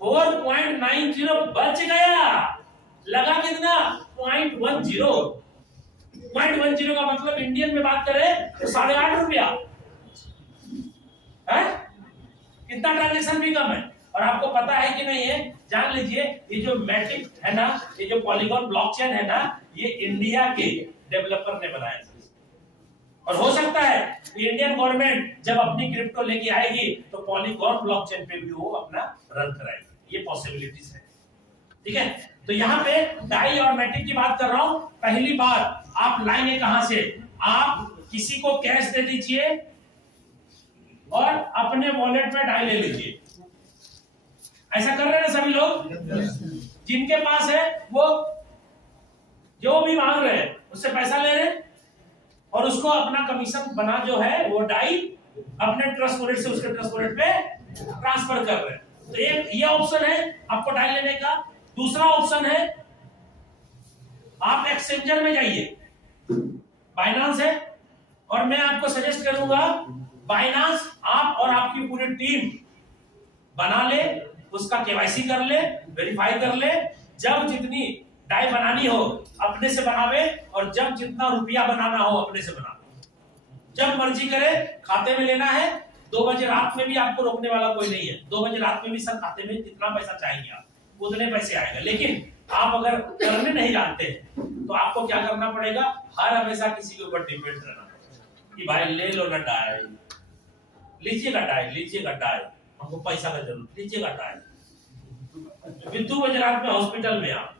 4.90 बच गया। लगा कितना? 0.10। 0.10 का मतलब इंडियन में बात करें तो 8.5 रुपया है। कितना ट्रांजैक्शन भी कम है। और आपको पता है कि नहीं है, जान लीजिए, ये जो मैटिक है ना, ये जो पॉलीगॉन ब्लॉकचेन है ना, ये इंडिया के डेवलपर ने बनाया। और हो सकता है इंडियन गवर्नमेंट जब अपनी क्रिप्टो लेके आएगी तो पॉलीगॉन ब्लॉकचेन पे भी वो अपना रन कराएगी। ये पॉसिबिलिटीज है। ठीक है, तो यहाँ पे डाई और मैटिक की बात कर रहा हूं। पहली बार आप लाएंगे कहां से? आप किसी को कैश दे दीजिए और अपने वॉलेट में डाई ले लीजिए। ऐसा कर रहे हैं सभी लोग? जिनके पास है वो जो भी मांग रहे हैं उससे पैसा ले रहे हैं और उसको अपना कमीशन बना जो है वो डाई अपने ट्रस्ट वॉलेट से उसके ट्रस्ट वॉलेट पे ट्रांसफर कर रहे हैं। तो एक ये ऑप्शन है आपको डाई लेने का। दूसरा ऑप्शन है आप एक्सचेंजर में जाइए, बाइनांस है, और मैं आपको सजेस्ट करूंगा बाइनांस आप और आपकी पूरी टीम बना ले, उसका केवाईसी कर ले, वेरीफाई कर ले। जब जितनी डाई बनानी हो अपने से बनावे, और जब जितना रुपया बनाना हो अपने से बनावे। जब मर्जी करे, खाते में लेना है। 2 बजे रात में भी आपको रोकने वाला कोई नहीं है। 2 बजे रात में भी सर खाते में जितना पैसा चाहेंगे आप उतने पैसे आएगा। लेकिन आप अगर करने नहीं जानते तो आपको क्या करना पड़ेगा? हर हमेशा किसी के ऊपर डिपेंड रहना पड़ेगा कि भाई ले लो ना डाई, लीजिएगा डाई, लीजिएगा डाई, हमको पैसा का जरूरत, लीजिएगा डाई। फिर 2 बजे रात में हॉस्पिटल में आप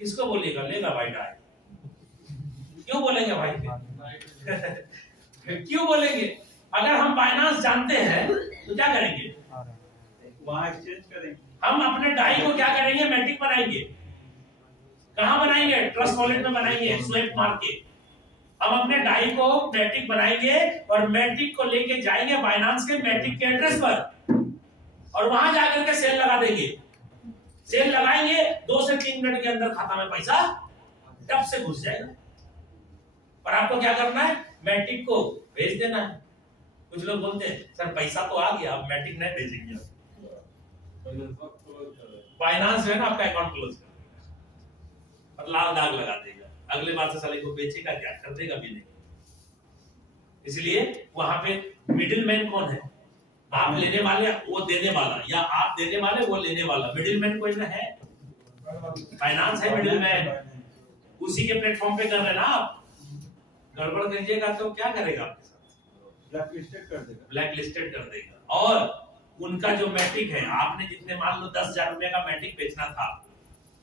किसको बोलिएगा लेगा भाई डाई? क्यों बोलेंगे भाई? क्यों बोलेंगे? अगर हम बाइनांस जानते हैं तो क्या करेंगे? वहां एक्सचेंज करेंगे। हम अपने डाई को क्या करेंगे? मैटिक बनाएंगे। कहां बनाएंगे? ट्रस्ट वॉलेट में बनाएंगे, स्वेप मार के। हम अपने डाई को मैटिक बनाएंगे और मैटिक को लेके जाएंगे बाइनांस के मैटिक के एड्रेस पर, और वहां जाकर के सेल लगा देंगे। सेल लगाएंगे, 2 से 3 मिनट के अंदर खाता में पैसा टप से घुस जाएगा। और आपको क्या करना है? मैटिक को भेज देना है। कुछ लोग बोलते हैं सर पैसा तो आ गया, अब मैटिक नहीं भेजेंगे। फाइनेंस है ना, आपका अकाउंट क्लोज कर और लाल दाग लगा देगा। अगले बार से साले को बेचेगा क्या, खरीदेगा भी नहीं। इसलिए वहां पे मिडिल मैन कौन है? आप लेने वाले, वो देने वाला, या आप देने वाले, वो लेने वाला। मिडिलमैन कोई ना है, फाइनेंस है मिडिलमैन, उसी के प्लेटफॉर्म पे कर रहे ना आप। गड़बड़ करिएगा तो क्या करेगा आपके साथ? ब्लैक लिस्टेड कर देगा। और उनका जो मैटिक है, आपने जितने मान लो 10,000 रुपए का मैटिक बेचना था,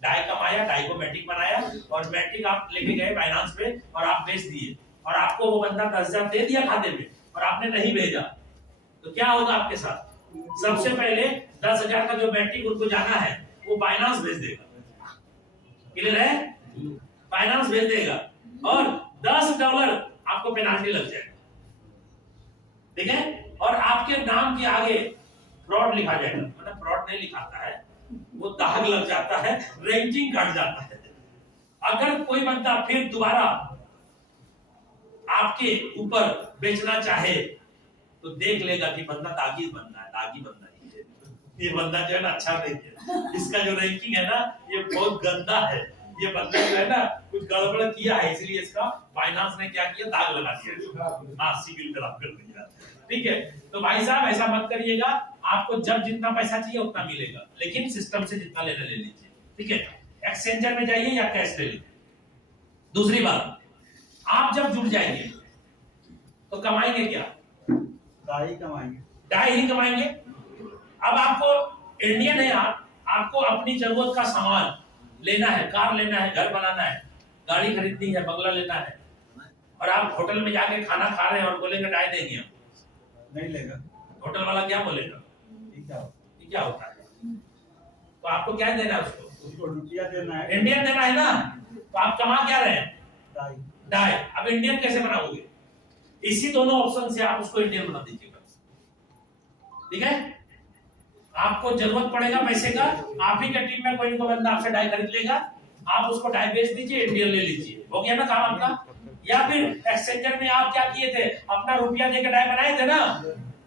डाई कमाया, डाई को मैटिक बनाया, और मैटिक आप लेके गए फाइनेंस पे और आप बेच दिए, और आपको वो बंदा 10,000 दे दिया खाते में और आपने नहीं भेजा, तो क्या होगा आपके साथ? सबसे पहले 10,000 का जो मैटिक उनको जाना है वो फाइनेंस भेज देगा। क्लियर है? फाइनेंस भेज देगा और $10 आपको पेनाल्टी लग जाएगा, ठीक है? और आपके नाम के आगे फ्रॉड लिखा जाएगा, मतलब फ्रॉड नहीं लिखाता है, वो दाग लग जाता है, रैंकिंग घट जाता है। अगर कोई बंदा फिर दोबारा आपके ऊपर बेचना चाहे तो देख लेगा कि बंदा दागी बंदा है, दागी बंदा ही है, ये बंदा जो है ना अच्छा नहीं है, इसका जो रैंकिंग है ना ये बहुत गंदा है, ये बंदा जो है ना कुछ गड़बड़ किया है, इसलिए इसका फाइनेंस ने क्या किया, दाग लगा दिया, हाँ सिविल खराब कर दिया। ठीक है, तो भाई साहब ऐसा मत करिएगा, आपको जब जितना पैसा चाहिए उतना मिलेगा, लेकिन सिस्टम से जितना लेना ले लीजिए, ठीक है? एक्सचेंजर में जाइए या कैश ले लीजिए। दूसरी बात, आप जब जुड़ जाएंगे तो कमाएंगे क्या? डाई कमाएंगे, डाई ही कमाएंगे। अब आपको इंडियन है, आपको अपनी जरूरत का सामान लेना है, कार लेना है, घर बनाना है, गाड़ी खरीदनी है, बंगला लेना है, और आप होटल में जाके खाना खा रहे हैं और बोलेंगे डाई देंगे, नहीं लेगा। होटल वाला क्या बोलेगा? ये क्या होता है? तो आपको क्या देना है उसको रुपया देना है, इंडियन देना है ना, तो आप कमा क्या रहे हैं? डाई। डाई। अब इंडियन कैसे बनाओगे? इसी दोनों ऑप्शन से आप उसको इंडियन बना दीजिएगा, ठीक है? आपको जरूरत पड़ेगा पैसे का, आप ही के टीम में कोई ना बंदा आपसे डाई खरीद लेगा, आप उसको डाई बेच दीजिए, इंडियन ले लीजिए, हो गया ना काम आपका। या फिर एक्सचेंजर में आप क्या किए थे, अपना रुपया देकर डाई बनाए थे ना,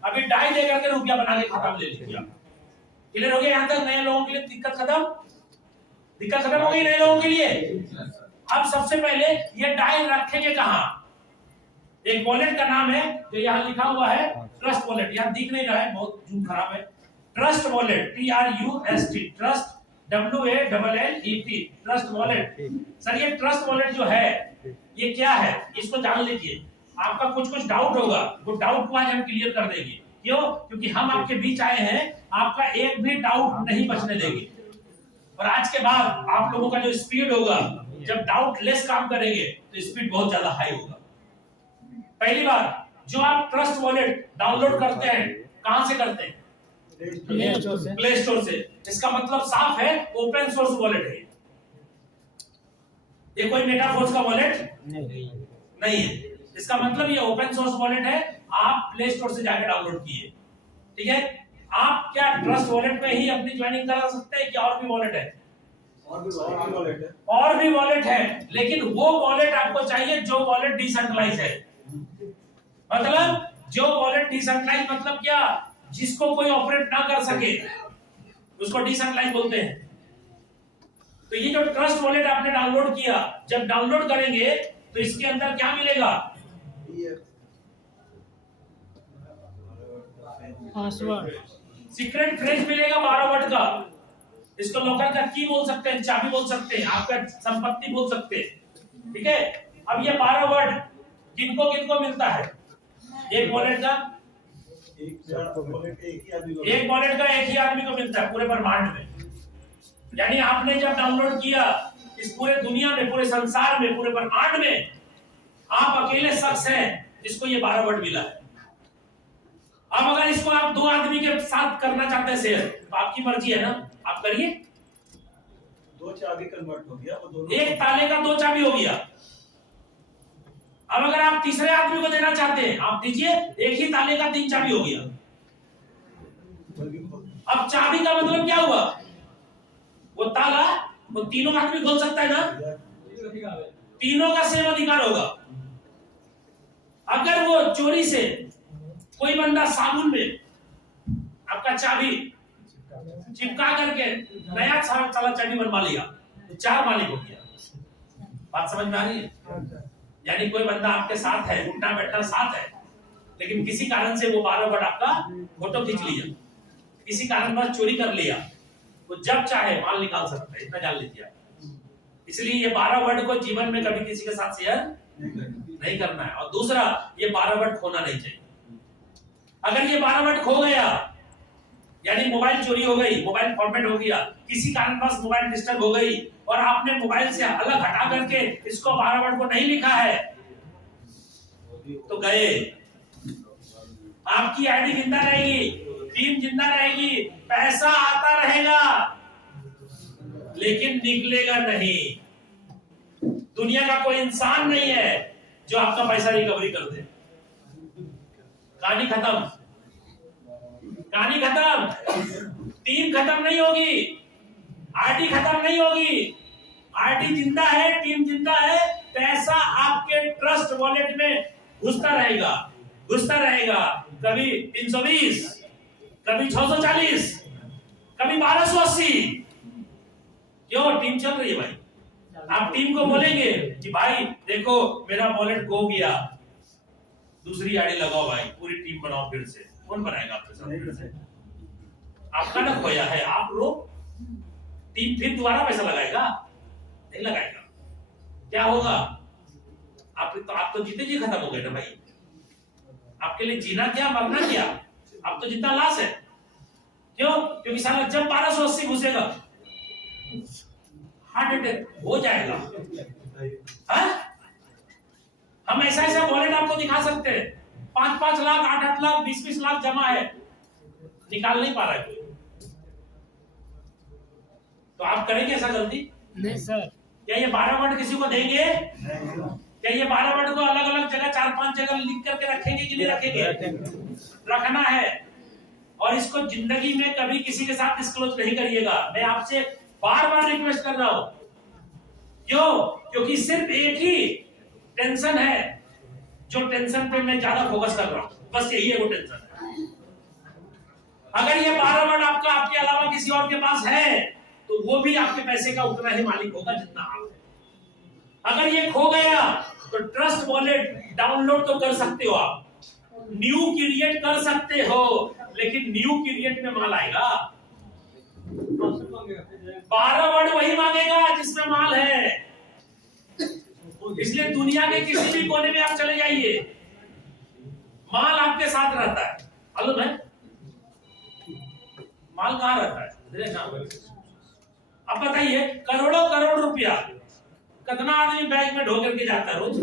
अभी डाई देकर के रुपया बना के खत्म ले लीजिए। क्लियर हो गया? यहाँ तक नए लोगों के लिए दिक्कत खत्म हो गई नए लोगों के लिए। अब सबसे पहले ये डाई रखेंगे कहाँ? एक वॉलेट का नाम है जो यहाँ लिखा हुआ है ट्रस्ट वॉलेट, यहाँ दिख नहीं रहा है, बहुत जूम खराब है। Trust wallet, TRUST, trust, WALLET, trust wallet. Sir ये ट्रस्ट वॉलेट जो है ये क्या है, इसको जान लीजिए। आपका कुछ डाउट होगा, वो डाउट को आज हम क्लियर कर देंगे। क्यों? क्योंकि हम आपके बीच आए हैं, आपका एक भी डाउट नहीं बचने देंगे। और आज के बाद आप लोगों का जो स्पीड होगा, जब डाउट लेस काम करेंगे तो स्पीड बहुत ज्यादा हाई होगा। पहली बार, जो आप ट्रस्ट वॉलेट डाउनलोड करते हैं, कहां से करते हैं? प्ले स्टोर से। इसका मतलब साफ है, ओपन सोर्स वॉलेट है। ये कोई मेटाफोर्स का वॉलेट नहीं है, इसका मतलब ये ओपन सोर्स वॉलेट है, आप प्ले स्टोर से जाकर डाउनलोड किए, ठीक है? आप क्या ट्रस्ट वॉलेट में ही अपनी ज्वाइनिंग करा सकते हैं, क्या और भी वॉलेट है? और भी वॉलेट है, लेकिन वो वॉलेट आपको चाहिए जो वॉलेट डिसेंट्रलाइज है। मतलब जो वॉलेट डिसेंट्रलाइज मतलब क्या? जिसको कोई ऑपरेट ना कर सके उसको डिसेंट्रलाइज बोलते हैं। तो ये जो ट्रस्ट वॉलेट आपने डाउनलोड किया, जब डाउनलोड करेंगे तो इसके अंदर क्या मिलेगा? सीक्रेट फ्रेज मिलेगा 12 वर्ड का। इसको लॉकर का की बोल सकते हैं, चाबी बोल सकते हैं, आपका संपत्ति बोल सकते हैं, ठीक है? अब ये 12 वर्ड किनको किनको मिलता है? एक वॉलेट का एक ही आदमी को मिलता है पूरे ब्रह्मांड में। यानी आपने जब डाउनलोड किया, इस पूरे दुनिया में, पूरे संसार में, पूरे ब्रह्मांड में आप अकेले शख्स हैं जिसको ये 12 वर्ड मिला है। अब अगर इसको आप 2 आदमी के साथ करना चाहते हैं शेयर, तो आपकी मर्जी है ना, आप करिए। 2 चाबी कन्वर्ट हो गया, वो दोनों एक ताले का 2 चाबी हो गया। अब अगर आप तीसरे आदमी को देना चाहते हैं, आप दीजिए, एक ही ताले का 3 चाबी हो गया। अब चाबी का मतलब क्या हुआ? वो ताला वो तीनों आदमी खोल सकता है ना, तीनों का सेम अधिकार होगा। अगर वो चोरी से कोई बंदा साबुन में आपका चाबी चिपका करके नया साला चाबी बनवा लिया, तो 4 मालिक हो गया। बात समझ में आ रही है? यानी कोई बंदा आपके साथ है, उठना बैठना साथ है, लेकिन किसी कारण से वो 12 वर्ड आपका फोटो खींच लिया, किसी कारणवश चोरी कर लिया, वो जब चाहे माल निकाल सकता है, इतना जान लीजिए आप। इसलिए ये 12 वर्ड को जीवन में कभी किसी के साथ शेयर नहीं करना है। और दूसरा, ये 12 वर्ड खोना नहीं चाहिए। अगर ये 12 वर्ड खो गया, यानी मोबाइल चोरी हो गई, मोबाइल फॉर्मेट हो गया, किसी कारणवश मोबाइल डिस्टर्ब हो गई और आपने मोबाइल से अलग हटा करके इसको 12 वर्ड को नहीं लिखा है, तो गए। आपकी आईडी जिंदा रहेगी, टीम जिंदा रहेगी, पैसा आता रहेगा, लेकिन निकलेगा नहीं। दुनिया का कोई इंसान नहीं है जो आपका पैसा रिकवरी कर दे। कहानी खत्म, कहानी खत्म। टीम खत्म नहीं होगी, आईडी खत्म नहीं होगी। आईडी जिंदा है, टीम जिंदा है, पैसा आपके ट्रस्ट वॉलेट में घुसता रहेगा, घुसता रहेगा। कभी 320, कभी 640, कभी 1280। क्यों? टीम चल रही है भाई। आप टीम को बोलेंगे कि भाई देखो मेरा वॉलेट खो गया, दूसरी आईडी लगाओ भाई, पूरी टीम बनाओ फिर से। कौन बनाएगा आपके साथ फिर से? आपका ना खोया है, आप लोग टीम फिर दोबारा पैसा लगाएगा? नहीं लगाएगा। क्या होगा? आप तो जीते जी खत्म हो गए ना भाई। आपके लिए जीना क्या, मरना क्या? आप तो जितना लॉस है। क्यों? क्योंकि साला जब 1280 घुसेगा हार्ट अटैक हो जाएगा। हाँ? हम ऐसा ऐसा वॉलेट आपको दिखा सकते हैं, 5-5 लाख, 8-8 लाख, 20-20 लाख जमा है, निकाल नहीं पा रहा है कोई। तो आप करेंगे ऐसा गलती? नहीं सर। क्या ये 12 वर्ड किसी को देंगे? क्या ये 12 वर्ड को अलग अलग जगह 4-5 जगह लिख करके रखेंगे कि नहीं रखेंगे? रखना है। और इसको जिंदगी में कभी किसी के साथ डिस्क्लोज नहीं करिएगा। मैं आपसे बार बार रिक्वेस्ट कर रहा हूं। क्यों? क्योंकि सिर्फ एक ही टेंशन है, जो टेंशन पे मैं ज्यादा फोकस कर रहा हूं, बस यही है वो टेंशन है। अगर ये 12 वर्ड आपका आपके अलावा किसी और के पास है, तो वो भी आपके पैसे का उतना ही मालिक होगा जितना आप है। अगर ये खो गया तो ट्रस्ट वॉलेट डाउनलोड तो कर सकते हो आप, न्यू क्रिएट कर सकते हो, लेकिन न्यू क्रिएट में माल आएगा। 12 वर्ड वही मांगेगा जिसमें माल है। इसलिए दुनिया के किसी भी कोने में आप चले जाइए, माल आपके साथ रहता है। मालूम है माल कहां रहता है? अब बताइए, करोड़ों करोड़ रुपया कितना आदमी बैग में ढो करके जाता है रोज?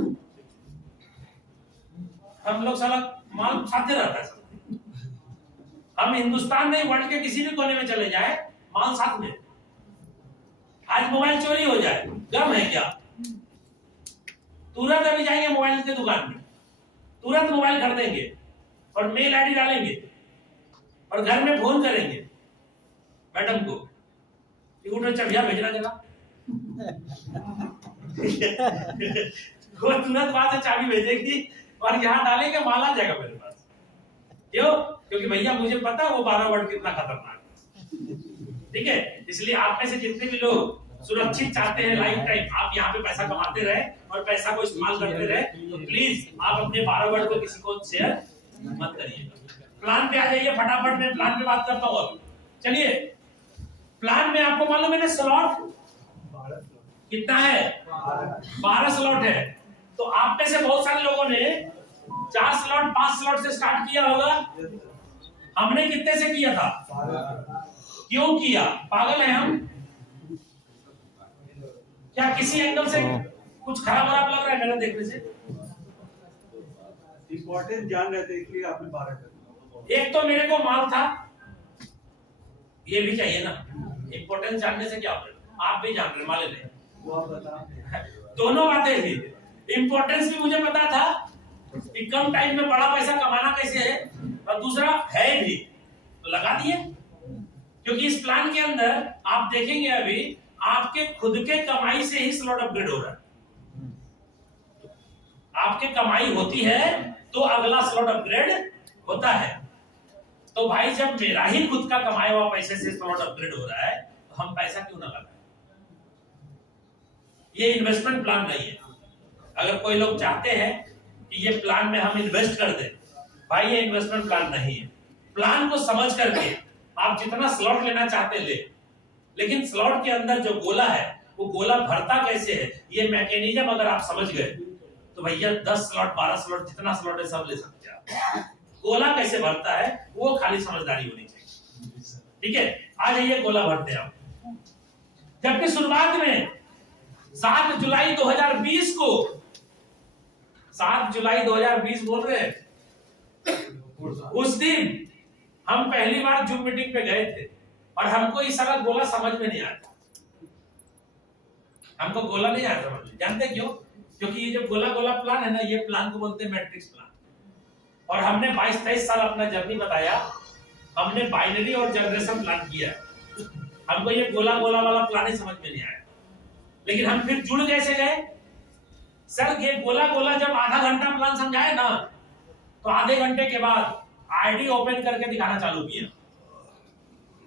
हम लोग साला माल साथ रहता है। हम हिंदुस्तान नहीं, वर्ल्ड के किसी भी कोने में चले जाए, माल साथ में। आज मोबाइल चोरी हो जाए, गम है क्या? तुरंत अभी जाएंगे मोबाइल की दुकान में, तुरंत मोबाइल खरीदेंगे और मेल आईडी डालेंगे और घर में फोन करेंगे मैडम को कि उठो चढ़िया भेजना देगा। वो तुरंत वहां से चाबी भेजेगी और यहाँ डालेंगे, माल आ जाएगा मेरे पास। क्यों? क्योंकि भैया मुझे पता है वो 12 वर्ड कितना खतरनाक है। ठीक है? इसलिए आप में से जितने भी लोग सुरक्षित चाहते हैं लाइफ टाइम, आप यहाँ पे पैसा कमाते रहे और पैसा को इस्तेमाल करते रहे, तो प्लीज आप अपने 12 वर्ड को किसी को शेयर मत करिएगा। प्लान पे आ जाइए फटाफट। मैं प्लान पे बात करता हूँ। चलिए, प्लान में आपको मालूम है ना स्लॉट कितना है? 12 स्लॉट है। तो आप में से बहुत सारे लोगों ने 4 स्लॉट 5 स्लॉट से स्टार्ट किया होगा। हमने कितने से किया था? क्यों किया? पागल है हम क्या? किसी एंगल से कुछ खराब लग रहा है मेरा देखने से? इंपॉर्टेंट जान रहे थे इसलिए आपने 12 कर दिया। एक तो मेरे को माल था, ये भी चाहिए ना। इंपॉर्टेंस जानने से क्या होगा? आप भी जान रहे माले नहीं, वो आप बता। दोनों बातें थी। इंपॉर्टेंस भी मुझे पता था कि कम टाइम में बड़ा पैसा कमाना कैसे है, और दूसरा है भी, तो लगा दिए। क्योंकि इस प्लान के अंदर आप देखेंगे अभी आपके खुद के कमाई से ही स्लॉट अपग्रेड हो रहा है। आपके कमाई होती है तो अगला स्लॉट अपग्रेड होता है। तो भाई जब मेरा ही खुद का कमाया हुआ पैसे से स्लॉट अपग्रेड हो रहा है, तो हम पैसा क्यों ना लगाएं? ये इन्वेस्टमेंट प्लान नहीं है। अगर कोई लोग चाहते हैं कि ये प्लान में हम इन्वेस्ट कर दें, भाई ये इन्वेस्टमेंट प्लान नहीं है। प्लान को समझ करके आप जितना स्लॉट लेना चाहते ले, लेकिन स्लॉट के अंदर जो गोला है वो गोला भरता कैसे है, ये मैकेनिज्म अगर आप समझ गए तो भैया 10 स्लॉट 12 स्लॉट जितना स्लॉट है सब ले सकते हैं आप। गोला कैसे भरता है वो खाली समझदारी होनी चाहिए। ठीक है, आ जाइए गोला भरते हैं आप। जबकि शुरुआत में 7 जुलाई 2020 को, 7 जुलाई 2020 बोल रहे हैं, उस दिन हम पहली बार जूम मीटिंग पे गए थे और हमको इस सारा गोला समझ में नहीं आया। हमको गोला नहीं आया समझ में। जानते क्यों? क्योंकि ये जो गोला गोला प्लान है ना, ये प्लान को बोलते हैं मैट्रिक्स प्लान। और हमने 22-23 साल अपना जर्नी बताया, हमने बाइनरी और जनरेशन प्लान किया। हमको ये गोला गोला वाला प्लान ही समझ में नहीं आया। लेकिन हम फिर जुड़ कैसे गए? सर ये गोला गोला जब आधा घंटा प्लान समझाए ना, तो आधे घंटे के बाद आईडी ओपन करके दिखाना चालू किया।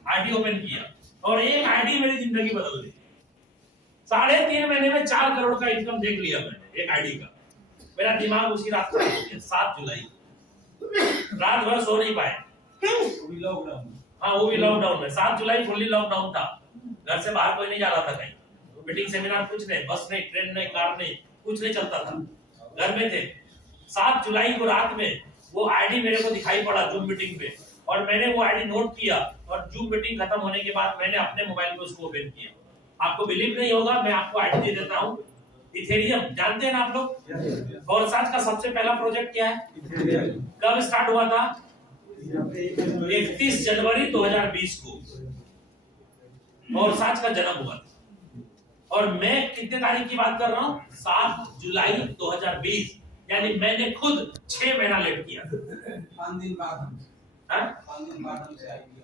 आईडी ओपन किया और एक आईडी मेरी जिंदगी बदल दी। 3.5 महीने में 4 करोड़ का इनकम देख लिया मैंने एक आईडी का। मेरा दिमाग उसी रात खराब हो गया। 7 जुलाई रात भर सो नहीं पाए। हाँ वो भी लॉकडाउन में। 7 जुलाई फुल्ली लॉकडाउन था। घर से बाहर कोई नहीं जा रहा था कहीं, मीटिंग सेमिनार कुछ नहीं, बस नहीं, ट्रेन नहीं, कार नहीं, कुछ नहीं चलता था, घर में थे। 7 जुलाई को रात में वो आईडी मेरे को दिखाई पड़ा जूम मीटिंग पे और मैंने वो आईडी नोट किया और जूम मीटिंग खत्म होने के बाद मैंने अपने मोबाइल पे उसको ओपन किया। आपको बिलीव नहीं होगा, मैं आपको आईडी दे देता हूँ। इथेरियम जानते हैं ना आप लोग? और साज का सबसे पहला प्रोजेक्ट क्या है? कब स्टार्ट हुआ था? 31 जनवरी 2020 को और साज का जन्म हुआ था। और मैं कितने तारीख की बात कर रहा हूँ? 7 जुलाई 2020। यानी मैंने खुद 6 महीना लेट किया। 5 दिन बाद हम, हाँ? 5 दिन बाद हमसे आईडी।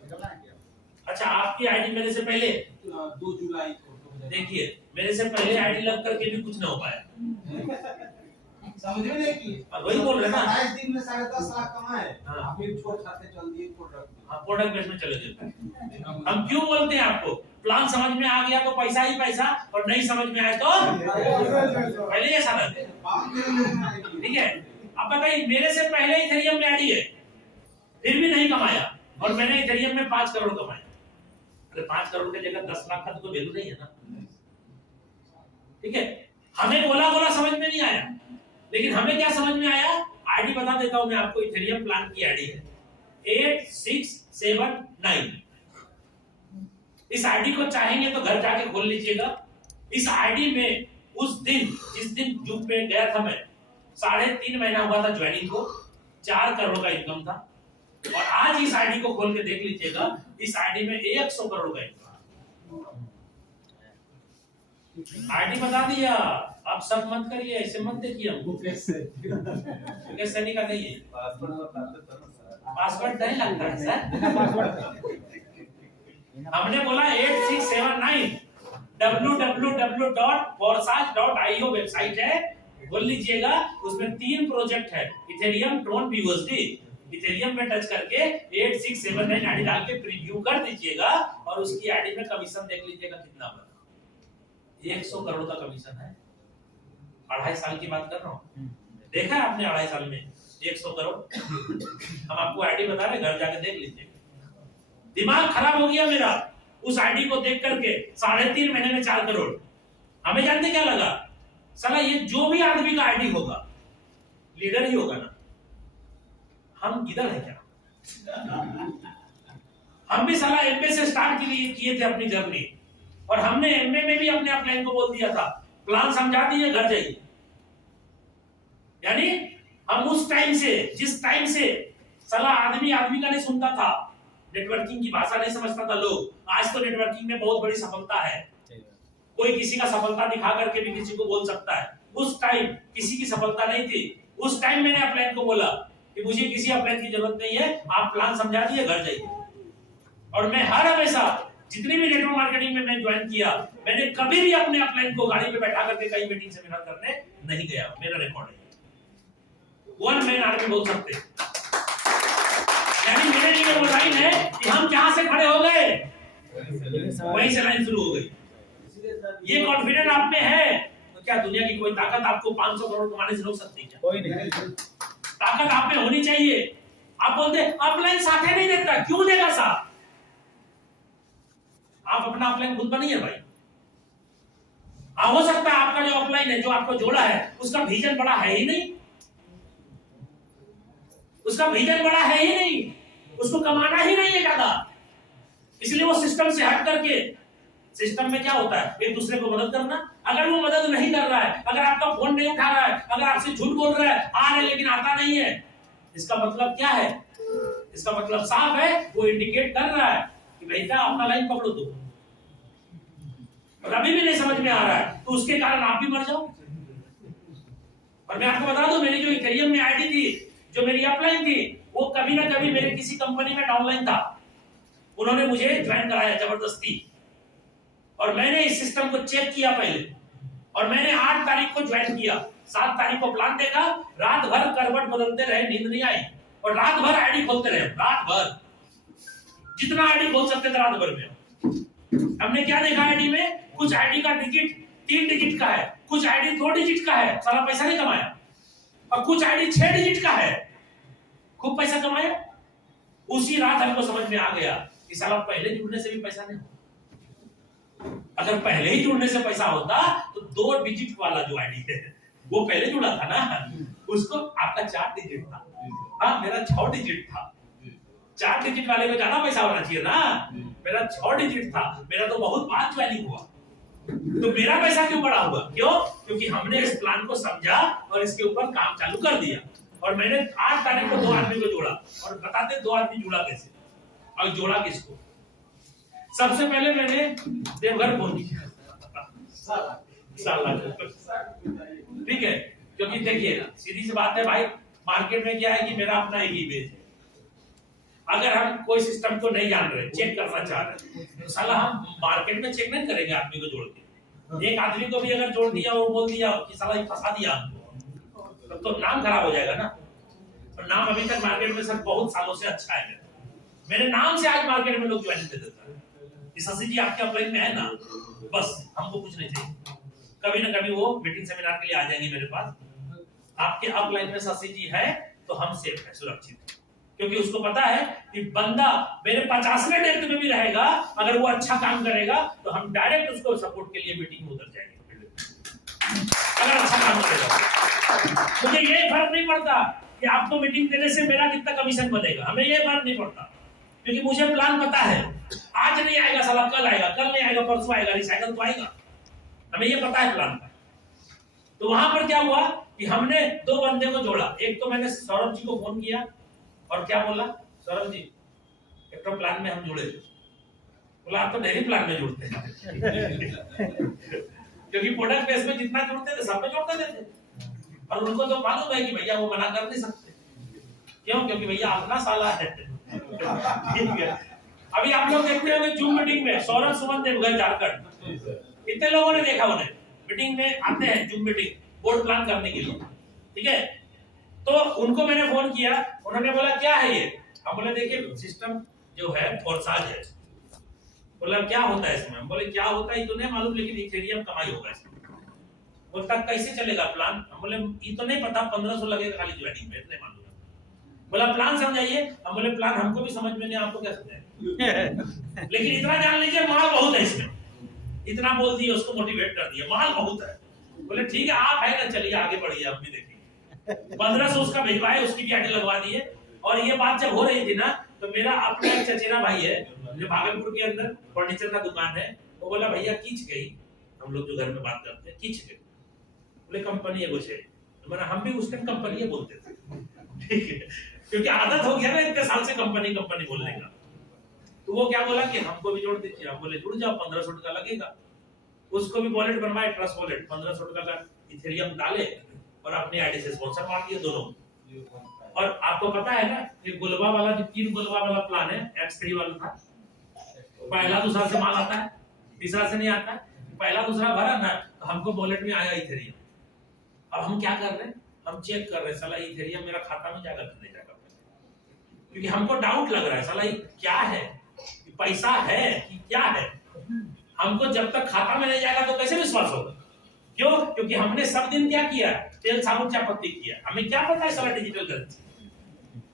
अच्छा, आपकी आईडी मेरे से पहले 2 जुलाई को। देखिए, मेरे से पहले आईडी लग करके भी कुछ ना हो पाया। समझ में नहीं की। वही बोल रहे ना, 28 दिन में 10.5 लाख कमाए। हाँ। आप एक छोड़ खाते चल दिए प्रोडक्ट। हाँ, प्रोडक्ट बेस में चले गए। हम क्यों बोलते हैं आपको? प्लान समझ में आ गया तो पैसा ही पैसा, और नहीं समझ में आया तो पहले ऐसा रहते। ठीक है, अब बताइए, मेरे से पहले इथेरियम में आईडी है, फिर भी नहीं कमाया, और मैंने इथेरियम में 5 करोड़ कमाए। अरे 5 करोड़ की जगह 10 लाख का तो वैल्यू नहीं है ना। ठीक है, हमें गोला गोला समझ में नहीं आया, लेकिन हमें क्या समझ में आया? आईडी बता देता हूं मैं आपको। इथेरियम प्लान की आईडी है 8679। इस आईडी को चाहेंगे तो घर जाके खोल लीजिएगा। इस आईडी में उस दिन, जिस दिन जूम पे गया था मैं, 3.5 महीना हुआ था ज्वाइनिंग को, 4 करोड़ का इनकम था। और आज इस आईडी को खोल के देख लीजिएगा, इस आईडी में 100 करोड़ का इनकम। आईडी बता दिया, आप सब मत करिए, ऐसे मत देखिए हमको। मुकेश सैनी का नहीं है, पासवर्ड नहीं लगता है सर। हमने बोला 8679 www.forsage.io वेबसाइट है, बोल लीजिएगा। उसमें 3 प्रोजेक्ट है, इथेरियम, ट्रोन, BUSD। इथेरियम में टच करके 8679 आईडी डाल के प्रीव्यू कर दीजिएगा और उसकी आईडी में कमीशन देख लीजिएगा कितना बना। 100 करोड़ का कमीशन है। 2.5 साल की बात कर रहा हूँ। देखा है आपने 2.5 साल में 100 करोड़? हम आपको आईडी बता रहे, घर जाके देख लीजिए। दिमाग खराब हो गया मेरा उस आईडी को देख करके। 3.5 महीने में 4 करोड़। हमें जानते क्या लगा? साला ये जो भी आदमी का आईडी होगा लीडर ही होगा ना। हम गिदड़ है क्या? हम भी साला एमए से स्टार्ट किए थे अपनी जर्नी, और हमने एमए में भी अपने अपलाइन को बोल दिया था प्लान समझा दिए, घर जाइए। यानी हम उस टाइम से, जिस टाइम से साला आदमी का नहीं सुनता था, नेटवर्किंग की भाषा नहीं समझता था लोग, आज तो नेटवर्किंग में बहुत बड़ी सफलता है। कोई किसी का सफलता दिखा करके भी किसी को बोल सकता है। उस टाइम किसी की सफलता नहीं थी। उस टाइम मैंने अपलाइन को बोला कि मुझे किसी अपलाइन की जरूरत नहीं है, आप प्लान समझा दिए, घर जाइए। और मैं हर हमेशा जितनी भी नेटवर्क मार्केटिंग में मैं ज्वाइन किया, मैंने कभी भी अपने अपलाइन को गाड़ी पे बैठा करके कई मीटिंग सेमिनार करने नहीं गया। मेरा रिकॉर्ड है। 1 मैन आर्मी बोल सकते। यानी मेरे लिए वो लाइन है कि हम जहां से खड़े हो गए वहीं से लाइन शुरू हो गई। ये कॉन्फिडेंस आप में है तो क्या दुनिया की कोई ताकत आपको 500 करोड़ कमाने से रोक सकती है? क्या? कोई नहीं। ताकत आप में होनी चाहिए आप बोलते ऑफलाइन साथ नहीं देता, क्यों देगा साथ? आप अपना ऑफलाइन खुद बनाइए भाई। हो सकता है आपका जो ऑफलाइन है, जो आपको जोड़ा है, उसका विजन बड़ा है ही नहीं, उसका विजन बड़ा है ही नहीं, उसको कमाना ही नहीं है ज्यादा, इसलिए वो सिस्टम से हट करके, सिस्टम में क्या होता है, एक दूसरे को मदद करना। अगर वो मदद नहीं कर रहा है, अगर आपका फोन नहीं उठा रहा है, अगर आपसे झूठ बोल रहा है, आ रहा है लेकिन आता नहीं है, इसका मतलब क्या है? इसका मतलब साफ है, वो इंडिकेट कर रहा है कि भैया अपना लाइन पकड़ो दो। अभी भी नहीं समझ में आ रहा है तो उसके कारण आप भी मर जाओ। और मैं आपको बता दूं, मेरी जो इथेरियम में आईडी थी, जो मेरी अपलाइन थी, वो कभी ना कभी मेरे किसी कंपनी में डाउनलाइन था, उन्होंने मुझे ज्वाइन कराया जबरदस्ती, और मैंने इस सिस्टम को चेक किया पहले, और मैंने 8 तारीख को ज्वाइन किया, 7 तारीख को प्लान देखा, रात भर करवट बदलते रहे, नींद नहीं आई, और रात भर आईडी खोलते रहे, रात भर जितना आईडी खोल सकते थे रात भर में। हमने क्या देखा आईडी में, कुछ आईडी का डिजिट 3 डिजिट का है, कुछ आईडी 2 डिजिट का है, सारा पैसा नहीं कमाया, और कुछ आईडी 6 डिजिट का है, खूब पैसा कमाया। उसी रात हमको समझ में आ गया कि साला पहले जुड़ने से भी पैसा नहीं, अगर पहले ही जुड़ने से पैसा होता तो 2 डिजिट वाला जो आईडी है वो पहले जुड़ा था ना, उसको आपका 4 डिजिट था, हाँ मेरा 6 डिजिट था, 4 डिजिट वाले को ज्यादा पैसा होना चाहिए ना, मेरा 6 डिजिट था, मेरा तो बहुत बाद ज्वाइनिंग हुआ, तो मेरा पैसा क्यों बढ़ा हुआ? क्यों? क्योंकि हमने इस प्लान को समझा और इसके ऊपर काम चालू कर दिया। और मैंने 8 तारीख को 2 आदमी को जोड़ा, और बताते 2 आदमी जुड़ा कैसे और जोड़ा किसको। सबसे पहले मैंने देवघर फोन किया, ठीक है, क्योंकि देखिए सीधी सी बात है भाई, मार्केट में क्या है कि मेरा अपना एक इमेज है, अगर हम कोई सिस्टम को नहीं जान रहे, चेक करना चाह रहे हैं, तो साला हम मार्केट में चेक नहीं करेंगे आदमी को जोड़ के। एक आदमी को भी अगर जोड़ दिया, वो बोल दिया कि साला ये फंसा दिया हमको, तो नाम खराब हो जाएगा ना। और नाम अभी तक मार्केट में सर बहुत सालों से अच्छा है, मेरे नाम से आज मार्केट में लोग ज्वाइन दे देता है। शशि जी आपके अपलाइन में है ना, बस हमको कुछ नहीं चाहिए, कभी ना कभी वो मीटिंग सेमिनार के लिए आ जाएंगे मेरे पास, आपके अपलाइन में शशि जी है तो हम सेफ है, सुरक्षित है, क्योंकि उसको पता है कि बंदा मेरे 50वें डेट में भी रहेगा, अगर वो अच्छा काम करेगा तो हम डायरेक्ट उसको सपोर्ट के लिए मीटिंग में उतर जाएंगे, अगर अच्छा काम करेगा। मुझे ये फर्क नहीं पड़ता कि आपको मीटिंग देने से मेरा कितना कमीशन बनेगा, हमें ये फर्क नहीं पड़ता, क्योंकि मुझे प्लान पता है, आज नहीं आएगा साला कल आएगा, कल नहीं आएगा परसों आएगा, रिसाइकल तो आएगा, हमें ये पता है प्लान का। तो वहां पर क्या हुआ कि हमने 2 बंदे को जोड़ा, एक तो मैंने सौरभ जी को फोन किया और क्या बोला, सौरभ जी एक तो प्लान में हम जुड़े, बोला आप तो डेली प्लान में जुड़ते हैं क्योंकि प्रोडक्ट बेस में जितना जुड़ते थे सब में जोड़ते थे, और उनको तो मालूम है कि भैया वो मना कर नहीं सकते, क्यों? क्योंकि भैया अपना साला है ठीक है। अभी आप लोग देखते होंगे जूम मीटिंग में सौरभ सुमन देवघर झारखंड, इतने लोगों ने देखा उन्हें, मीटिंग में आते हैं जूम मीटिंग बोर्ड प्लान करने के लिए, ठीक है। तो उनको मैंने फोन किया, उन्होंने बोला क्या है ये, हम बोले देखिए सिस्टम जो है फोरसाज है, बोला क्या होता है इसमें, हम बोले क्या होता है ये तो नहीं मालूम, लेकिन इथेरियम कमाई होगा इसमें। बोलता कैसे चलेगा प्लान, हम बोले ये तो नहीं पता, 1500 लगेगा खाली ज्वाइनिंग में, इतने मालूम है। बोला प्लान समझाइए, हम बोले प्लान हमको भी समझ में नहीं, आपको क्या समझाएं लेकिन इतना जान लीजिए माल बहुत है इसमें, इतना बोल दिए, उसको मोटिवेट कर दिया, माल बहुत है। बोले ठीक है आप है ना, चलिए आगे बढ़िए, आप भी देखेंगे। 1500 उसका भिजवाए, उसकी भी आईडी लगवा दिए। और ये बात जब हो रही थी ना, तो मेरा अपना एक चचेरा भाई है जो भागलपुर के अंदर फर्नीचर का दुकान है, वो बोला भैया खींच गई, हम लोग जो घर में बात करते हैं खींच गई, बोले कंपनी है कुछ है, तो हम भी उस टाइम कंपनी है बोलते थे, ठीक है, क्योंकि आदत हो गया ना इतने साल से कंपनी कंपनी बोलने का। तो वो क्या बोला कि हमको भी जोड़ दीजिए, हम बोले जुड़ जाओ, 1500 का लगेगा। उसको भी वॉलेट बनवाए, ट्रस्ट वॉलेट, 1500 का इथेरियम डाले और अपनी आईडी से स्पॉन्सर मार दिए दोनों। और आपको पता है ना कि गुलवा वाला जो 3 गुलवा वाला प्लान है, X3 वाला था, पहला दूसरा से माल आता है, तीसरा से नहीं आता है, पहला दूसरा भरा ना, तो हमको वॉलेट में आया इथेरियम। अब हम क्या कर रहे हैं, हम चेक कर रहे हैं साला इथेरियम मेरा खाता में जाएगा कि नहीं जाएगा, क्योंकि हमको डाउट लग रहा है साला क्या है, पैसा है कि क्या है। हमको जब तक खाता में नहीं जाएगा तो कैसे विश्वास होगा, क्यों? क्योंकि हमने सब दिन क्या किया, तेल साबुन चायपत्ती किया, हमें क्या पता है साला डिजिटल करेंसी,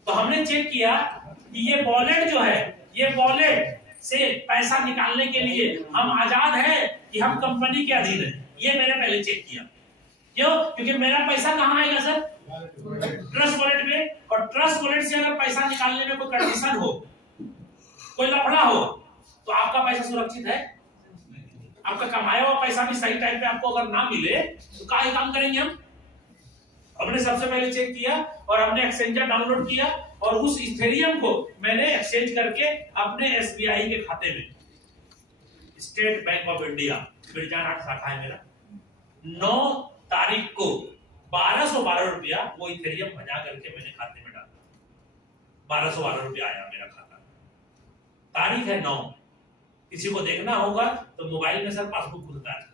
तो हमने चेक किया कि ये वॉलेट जो है, ये वॉलेट से पैसा निकालने के लिए हम आजाद है कि हम कंपनी के अधीन है, ये मैंने पहले चेक किया। क्यों? क्योंकि मेरा पैसा कहाँ आएगा सर? ट्रस्ट वॉलेट में। और ट्रस्ट वॉलेट से अगर पैसा निकालने में कोई कंडीशन हो, कोई लफड़ा हो, तो आपका पैसा सुरक्षित है? आपका कमाया हुआ पैसा भी सही टाइम पे आपको अगर ना मिले तो क्या काम करेंगे हम? हमने सबसे पहले चेक किया और हमने एक्सचेंजर डाउनलोड किया और उस इथेरियम को मैंने एक्सचेंज करके अपने एसबीआई के खाते में, स्टेट बैंक ऑफ इंडिया बिरजानाट शाखा है मेरा, 9 तारीख को 1212 रुपया वो इथेरियम बजा करके मैंने खाते में डाला। 1212 रुपया आया मेरा खाता। तारीख है 9। किसी को देखना होगा तो मोबाइल में सर पासबुक खुलता है।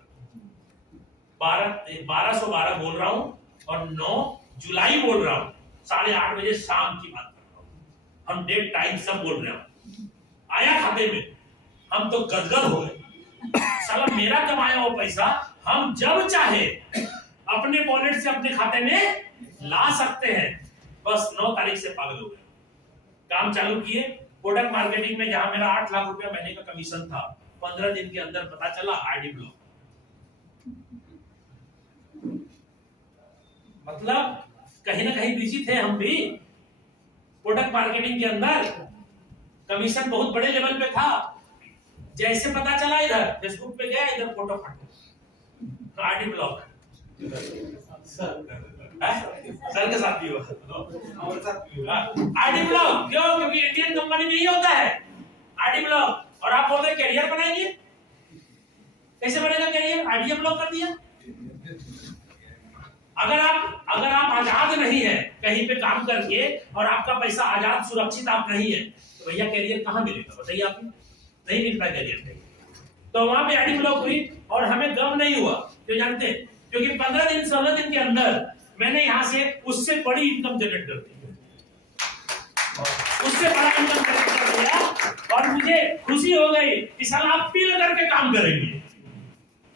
1212 बोल रहा हूं और 9 जुलाई बोल रहा हूं, 8:30 बजे शाम की बात कर रहा हूं। हम डेट टाइम सब बोल रहे हैं। आया खाते में, हम तो गदगद हो गए। साला मेरा कमाया हुआ पैसा हम जब चाहे अपने वॉलेट से अपने खाते में ला सकते हैं। बस 9 तारीख से पागल हो गए। काम चालू किए। प्रोडक्ट मार्केटिंग में जहां मेरा 8 लाख रुपया महीने का कमीशन था, 15 दिन के अंदर पता चला आईडी ब्लॉक। मतलब कहीं ना कहीं बिजी थे हम भी। प्रोडक्ट मार्केटिंग के अंदर कमीशन बहुत बड़े लेवल पे था। जैसे पता चला इधर फेसबुक पे गया, इधर फोटो फाटो, आईडी ब्लॉक। सर के साथ भी हुआ, हमारे साथ भी हुआ आईडी ब्लॉक। क्यों? क्योंकि इंडियन कंपनी में ही होता है आईडी ब्लॉक। और आप बोलते कैरियर बनाएंगे, कैसे बनेगा कैरियर? आईडी ब्लॉक कर दिया। अगर आप आजाद नहीं है कहीं पे काम करके और आपका पैसा आजाद सुरक्षित आप नहीं है, तो भैया कैरियर कहाँ मिलेगा बताइए? आप नहीं मिलता कैरियर। तो वहां पे आईडी ब्लॉक हुई और हमें गम नहीं हुआ। क्यों जानते? क्योंकि 15 दिन 16 दिन के अंदर मैंने यहां से उससे बड़ी इनकम जनरेट कर दी, उससे बड़ा इनकम जनरेट कर दिया। और मुझे खुशी हो गई कि साला आप पील करके काम करेंगे।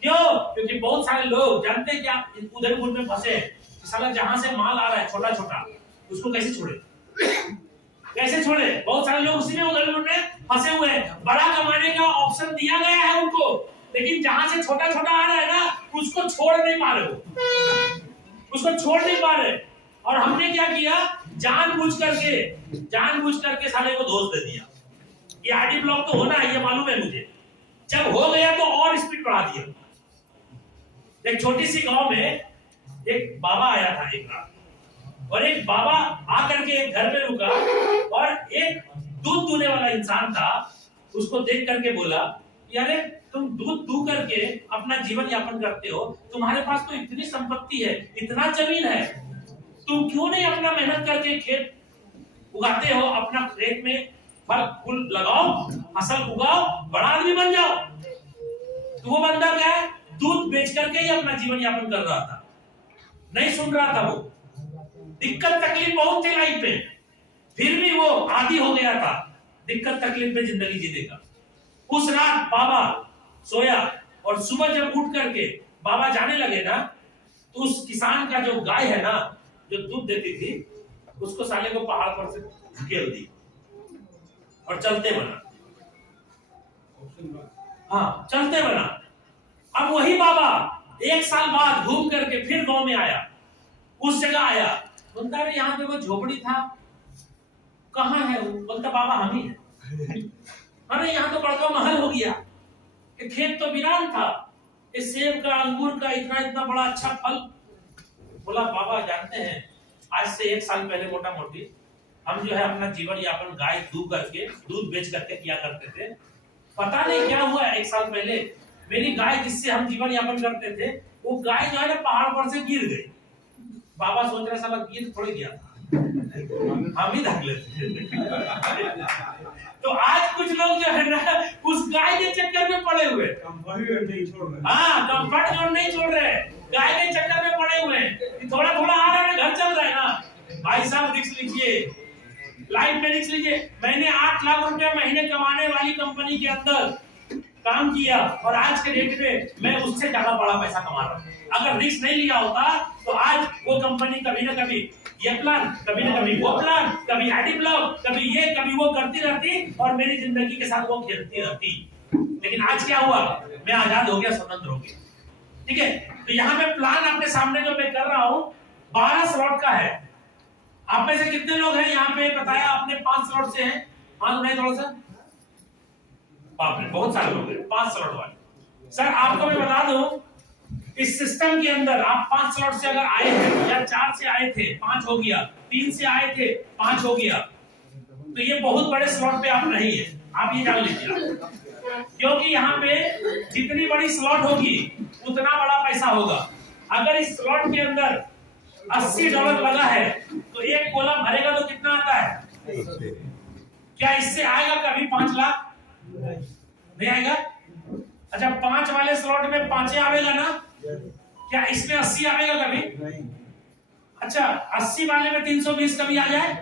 क्यों? क्योंकि बहुत सारे लोग जानते हैं क्या, उधर में फंसे। साला जहां से माल आ रहा है छोटा छोटा, उसको कैसे छोड़े? कैसे छोड़े? बहुत सारे लोग उसी में उधर में फंसे हुए हैं। बड़ा कमाने का ऑप्शन दिया गया है उनको, लेकिन जहां से छोटा छोटा आ रहा है ना, उसको छोड़ नहीं पा रहे हो, उसको छोड़ नहीं पा रहे। और हमने क्या किया, जानबूझ करके साले को दोष दे दिया। ये आईडी ब्लॉक तो होना है, ये मालूम है मुझे। जब हो गया तो और स्पीड बढ़ा दिया। एक छोटी सी गांव में एक बाबा आया था एक रात, और एक बाबा आकर के एक घर में रुका और एक दूध दूने वाला इंसान था। उसको देख करके बोला, यारे तुम दूध दू करके अपना जीवन यापन करते हो, तुम्हारे पास तो इतनी संपत्ति है, इतना जमीन है, तुम क्यों नहीं अपना मेहनत करके खेत उगाते हो? अपना खेत में फल फूल लगाओ, फसल उगाओ, बड़ा आदमी बन जाओ। तो वो बंदा क्या है, दूध बेच करके ही अपना जीवन यापन कर रहा था। नहीं सुन रहा था वो। दिक्कत तकलीफ बहुत थी लाइफ में, फिर भी वो आदी हो गया था दिक्कत तकलीफ में जिंदगी जीने का। उस रात बाबा सोया और सुबह जब उठ करके बाबा जाने लगे ना, तो उस किसान का जो गाय है ना, जो दूध देती थी, उसको साले को पहाड़ पर से धकेल दी और चलते बना। हाँ, चलते बना। अब वही बाबा 1 साल बाद घूम करके फिर गांव में आया, उस जगह आया। बोलता है यहाँ पे वो झोपड़ी था, कहाँ है वो? बोलता बाबा हम ही है। अरे यहाँ तो बड़का महल हो गया, खेत तो वीरान था, इस सेब का अंगूर का इतना बड़ा अच्छा फल। बोला बाबा जानते हैं, आज से 1 साल पहले मोटा मोटी हम जो है अपना जीवन यापन गाय दूध बेच करके किया करते थे। पता नहीं क्या हुआ 1 साल पहले, मेरी गाय जिससे हम जीवन यापन करते थे, वो गाय जो है ना पहाड़ पर से गिर गई। बाबा सोच रहे साला गिर थोड़ी गया था, हम ही धक लेते। तो आज कुछ लोग जो है ना उस गाय के चक्कर में पड़े हुए, हाँ कंफर्ट जोन नहीं छोड़ रहे, गाय के चक्कर में पड़े हुए हैं। थोड़ा थोड़ा आ रहा है, घर चल रहा है ना। भाई साहब रिस्क लीजिए, लाइफ में रिस्क लीजिए। मैंने 8 लाख रुपया महीने कमाने वाली कंपनी के अंदर काम किया और आज के डेट में मैं उससे ज्यादा बड़ा पैसा कमा रहा हूँ। अगर रिस्क नहीं लिया होता तो आज वो कंपनी कभी ना कभी ये प्लान, कभी ना कभी वो प्लान, कभी आईडी ब्लॉक, कभी ये कभी वो करती रहती और मेरी जिंदगी के साथ वो खेलती रहती। लेकिन आज क्या हुआ, मैं आजाद हो गया, स्वतंत्र हो गया। ठीक है, तो यहाँ पे प्लान आपके सामने जो मैं कर रहा हूँ 12 स्लॉट का है। आप में से कितने लोग हैं यहाँ पे बताया आपने 5 स्लॉट से हैं? हाँ नहीं, थोड़ा सा बाप रे, बहुत सारे लोग हैं 5 स्लॉट वाले। सर आपको मैं बता दूं, इस सिस्टम के अंदर आप 5 स्लॉट से अगर आए हैं या 4 से आए थे 5 हो गया, 3 से आए थे 5 हो गया, तो ये बहुत बड़े स्लॉट पे आप नहीं है, आप ये जान लीजिए। क्योंकि यहाँ पे जितनी बड़ी स्लॉट होगी उतना बड़ा पैसा होगा। अगर इस स्लॉट के अंदर $80 लगा है तो एक गोला भरेगा तो कितना आता है? क्या इससे आएगा कभी 5 लाख? नहीं आएगा। अच्छा 5 वाले स्लॉट में 5 आवेगा ना, क्या इसमें 80 आएगा कभी? अच्छा 80 वाले में 320 कभी आ जाए?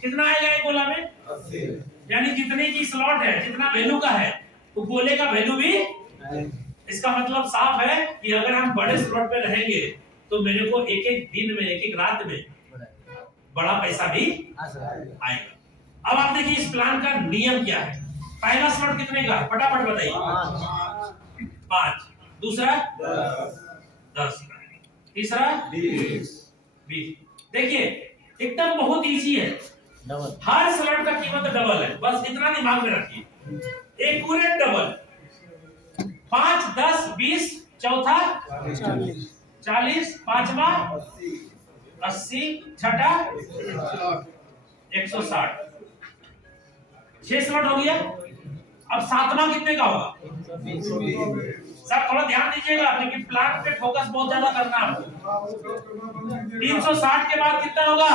कितना आएगा एक गोला में? 80। यानी जितने की स्लॉट है, जितना वैल्यू का है, तो गोले का वैल्यू भी। इसका मतलब साफ है कि अगर हम बड़े स्लॉट पे रहेंगे तो मेरे को एक एक दिन में, एक एक रात में बड़ा पैसा भी आएगा। अब आप देखिए इस प्लान का नियम क्या है। पहला स्लॉट कितने का, फटाफट बताइए? 5। दूसरा 10, तीसरा 20। देखिए एकदम बहुत इजी है, हर स्लॉट का कीमत डबल है, बस इतना दिमाग में रखिए। Accurate double. 5, 10, 20, चौथा 40, पांचवा 80, छठा 160। 6 स्लॉट हो गया। अब 7वां कितने का होगा? सर थोड़ा ध्यान दीजिएगा क्योंकि प्लान पे फोकस बहुत ज्यादा करना है आपको। 360 के बाद कितना होगा?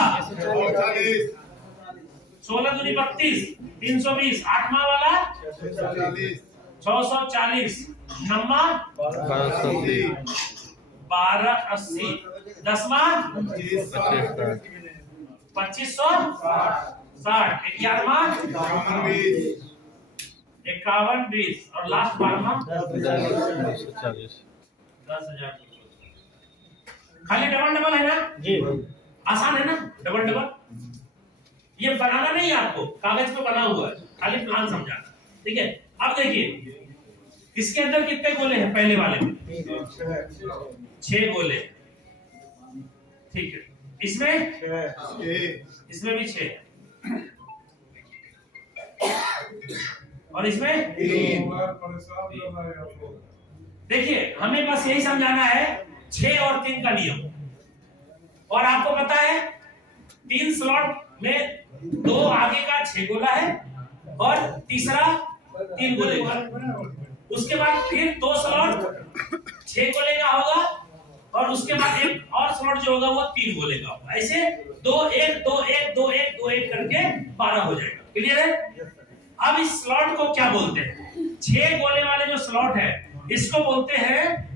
16 दूनी 32, 320। 8वां वाला 640, 9वां 1280, 10वां 2560, 11वां 51, 20 और लास्ट 12वां 10,000। खाली डबल डबल है ना जी? आसान है ना डबल डबल? ये बनाना नहीं है आपको, कागज पे बना हुआ है, खाली प्लान समझाना। ठीक है, अब देखिए इसके अंदर कितने गोले हैं? पहले वाले में 6 गोले। ठीक है, इसमें भी 6 और इसमें 3। देखिए हमें बस यही समझाना है 6 और 3 का नियम। और आपको पता है 3 स्लॉट में 2 आगे का 6 गोला है और तीसरा 3 गोले का। उसके बाद फिर 2 स्लॉट 6 गोले का होगा और उसके बाद एक और स्लॉट जो होगा वो 3 गोले का होगा। ऐसे 2 1 2 1 2 1 2 1 करके 12 हो जाएगा। क्लियर है? अब इस स्लॉट को क्या बोलते हैं? 6 गोले वाले जो स्लॉट है इसको बोलते हैं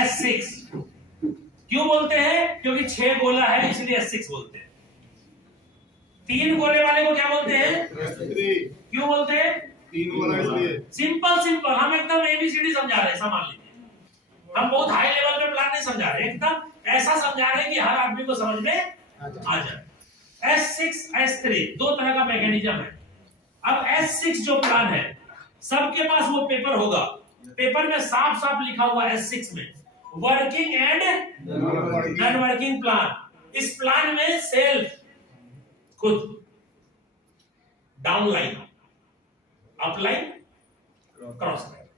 S6। क्यों बोलते हैं? क्योंकि 6 गोला है इसलिए S6 बोलते हैं। 3 गोले वाले को क्या बोलते हैं? क्यों बोलते हैं? 3 गोला इसलिए। सिंपल हम एकदम ABCD समझा रहे हैं, समझ लीजिए। हम बहुत हाई लेवल पे प्लान नहीं समझा रहे, एकदम ऐसा समझा रहे हैं कि हर आदमी को समझ में आ जाए। S6 S3 2 तरह का मैकेनिज्म है। अब S6 जो प्लान है सबके पास वो पेपर होगा, पेपर में साफ साफ लिखा हुआ S6 में working and non working plan. इस प्लान में सेल्फ खुद, डाउनलाइन, अपलाइन, क्रॉस लाइन,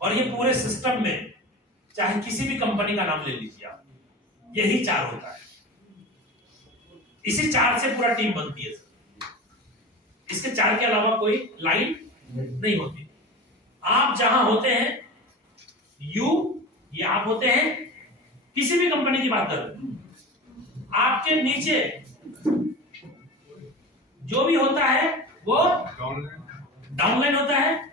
और ये पूरे सिस्टम में चाहे किसी भी कंपनी का नाम ले लीजिए आप, यही 4 होता है। इसी 4 से पूरा टीम बनती है। इसके 4 के अलावा कोई लाइन नहीं होती। आप जहां होते हैं ये आप होते हैं, किसी भी कंपनी की बात करें, आपके नीचे जो भी होता है वो डाउनलाइन होता है।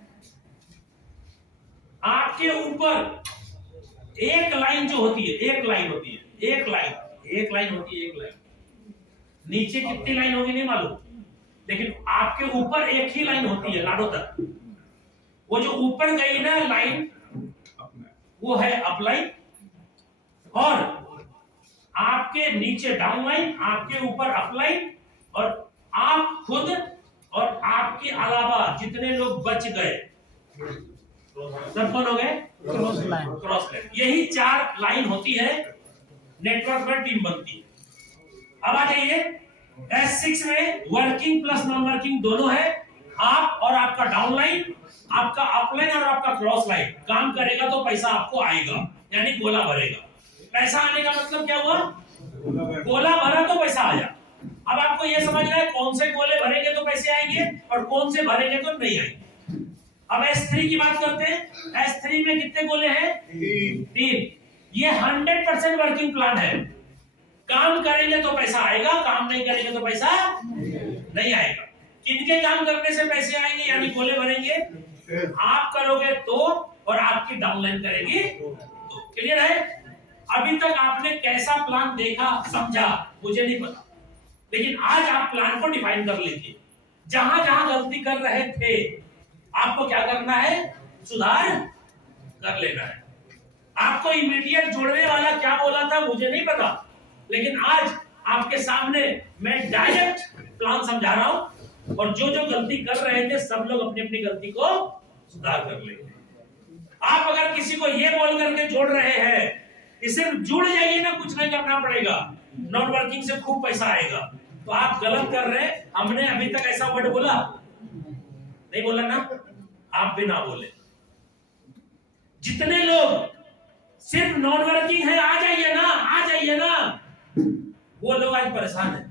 आपके ऊपर एक लाइन जो होती है, एक लाइन होती है, एक लाइन होती है। नीचे कितनी लाइन होगी नहीं मालूम, लेकिन आपके ऊपर एक ही लाइन होती है लाडो तक। वो जो ऊपर गई ना लाइन वो है अपलाइन, और आपके नीचे डाउन लाइन, आपके ऊपर अपलाइन, और आप खुद और आपके अलावा जितने लोग बच गए सब कौन हो गए? Cross line. Cross line. यही 4 लाइन होती है, नेटवर्क पर टीम बनती है। अब आ जाइए S6 में वर्किंग प्लस नॉन वर्किंग दोनों है। आप और आपका डाउन लाइन, आपका अपलाइन और आपका क्रॉस लाइन काम करेगा तो पैसा आपको आएगा, यानी गोला भरेगा। पैसा आने का मतलब क्या हुआ? गोला भरा तो पैसा आया। अब आपको यह समझना है कौन से गोले भरेंगे तो पैसे आएंगे और कौन से भरेंगे तो नहीं आएंगे। अब S3 की बात करते हैं। S3 में कितने गोले हैं? 3। ये 100% वर्किंग प्लान है। काम करेंगे तो पैसा आएगा, काम नहीं करेंगे तो पैसा नहीं आएगा। किनके काम करने से पैसे आएंगे यानी गोले भरेंगे? आप करोगे तो, और आपकी डाउनलाइन करेगी तो। क्लियर है? अभी तक आपने कैसा प्लान देखा समझा मुझे नहीं पता, लेकिन आज आप प्लान को डिफाइन कर लीजिए। जहां जहां गलती कर रहे थे आपको क्या करना है? सुधार कर लेना है। आपको इमीडिएट जोड़ने वाला क्या बोला था मुझे नहीं पता, लेकिन आज आपके सामने मैं डायरेक्ट प्लान समझा रहा हूं, और जो जो गलती कर रहे थे सब लोग अपनी अपनी गलती को सुधार कर लेंगे। आप अगर किसी को ये बोल करके जोड़ रहे हैं इसे जुड़ जाइए ना, कुछ नहीं करना पड़ेगा, नॉन वर्किंग से खूब पैसा आएगा, तो आप गलत कर रहे हैं। हमने अभी तक ऐसा वर्ड बोला नहीं, बोला ना? आप भी ना बोले। जितने लोग सिर्फ नॉन वर्किंग है आ जाइए ना, आ जाइए ना, वो लोग आज परेशान है।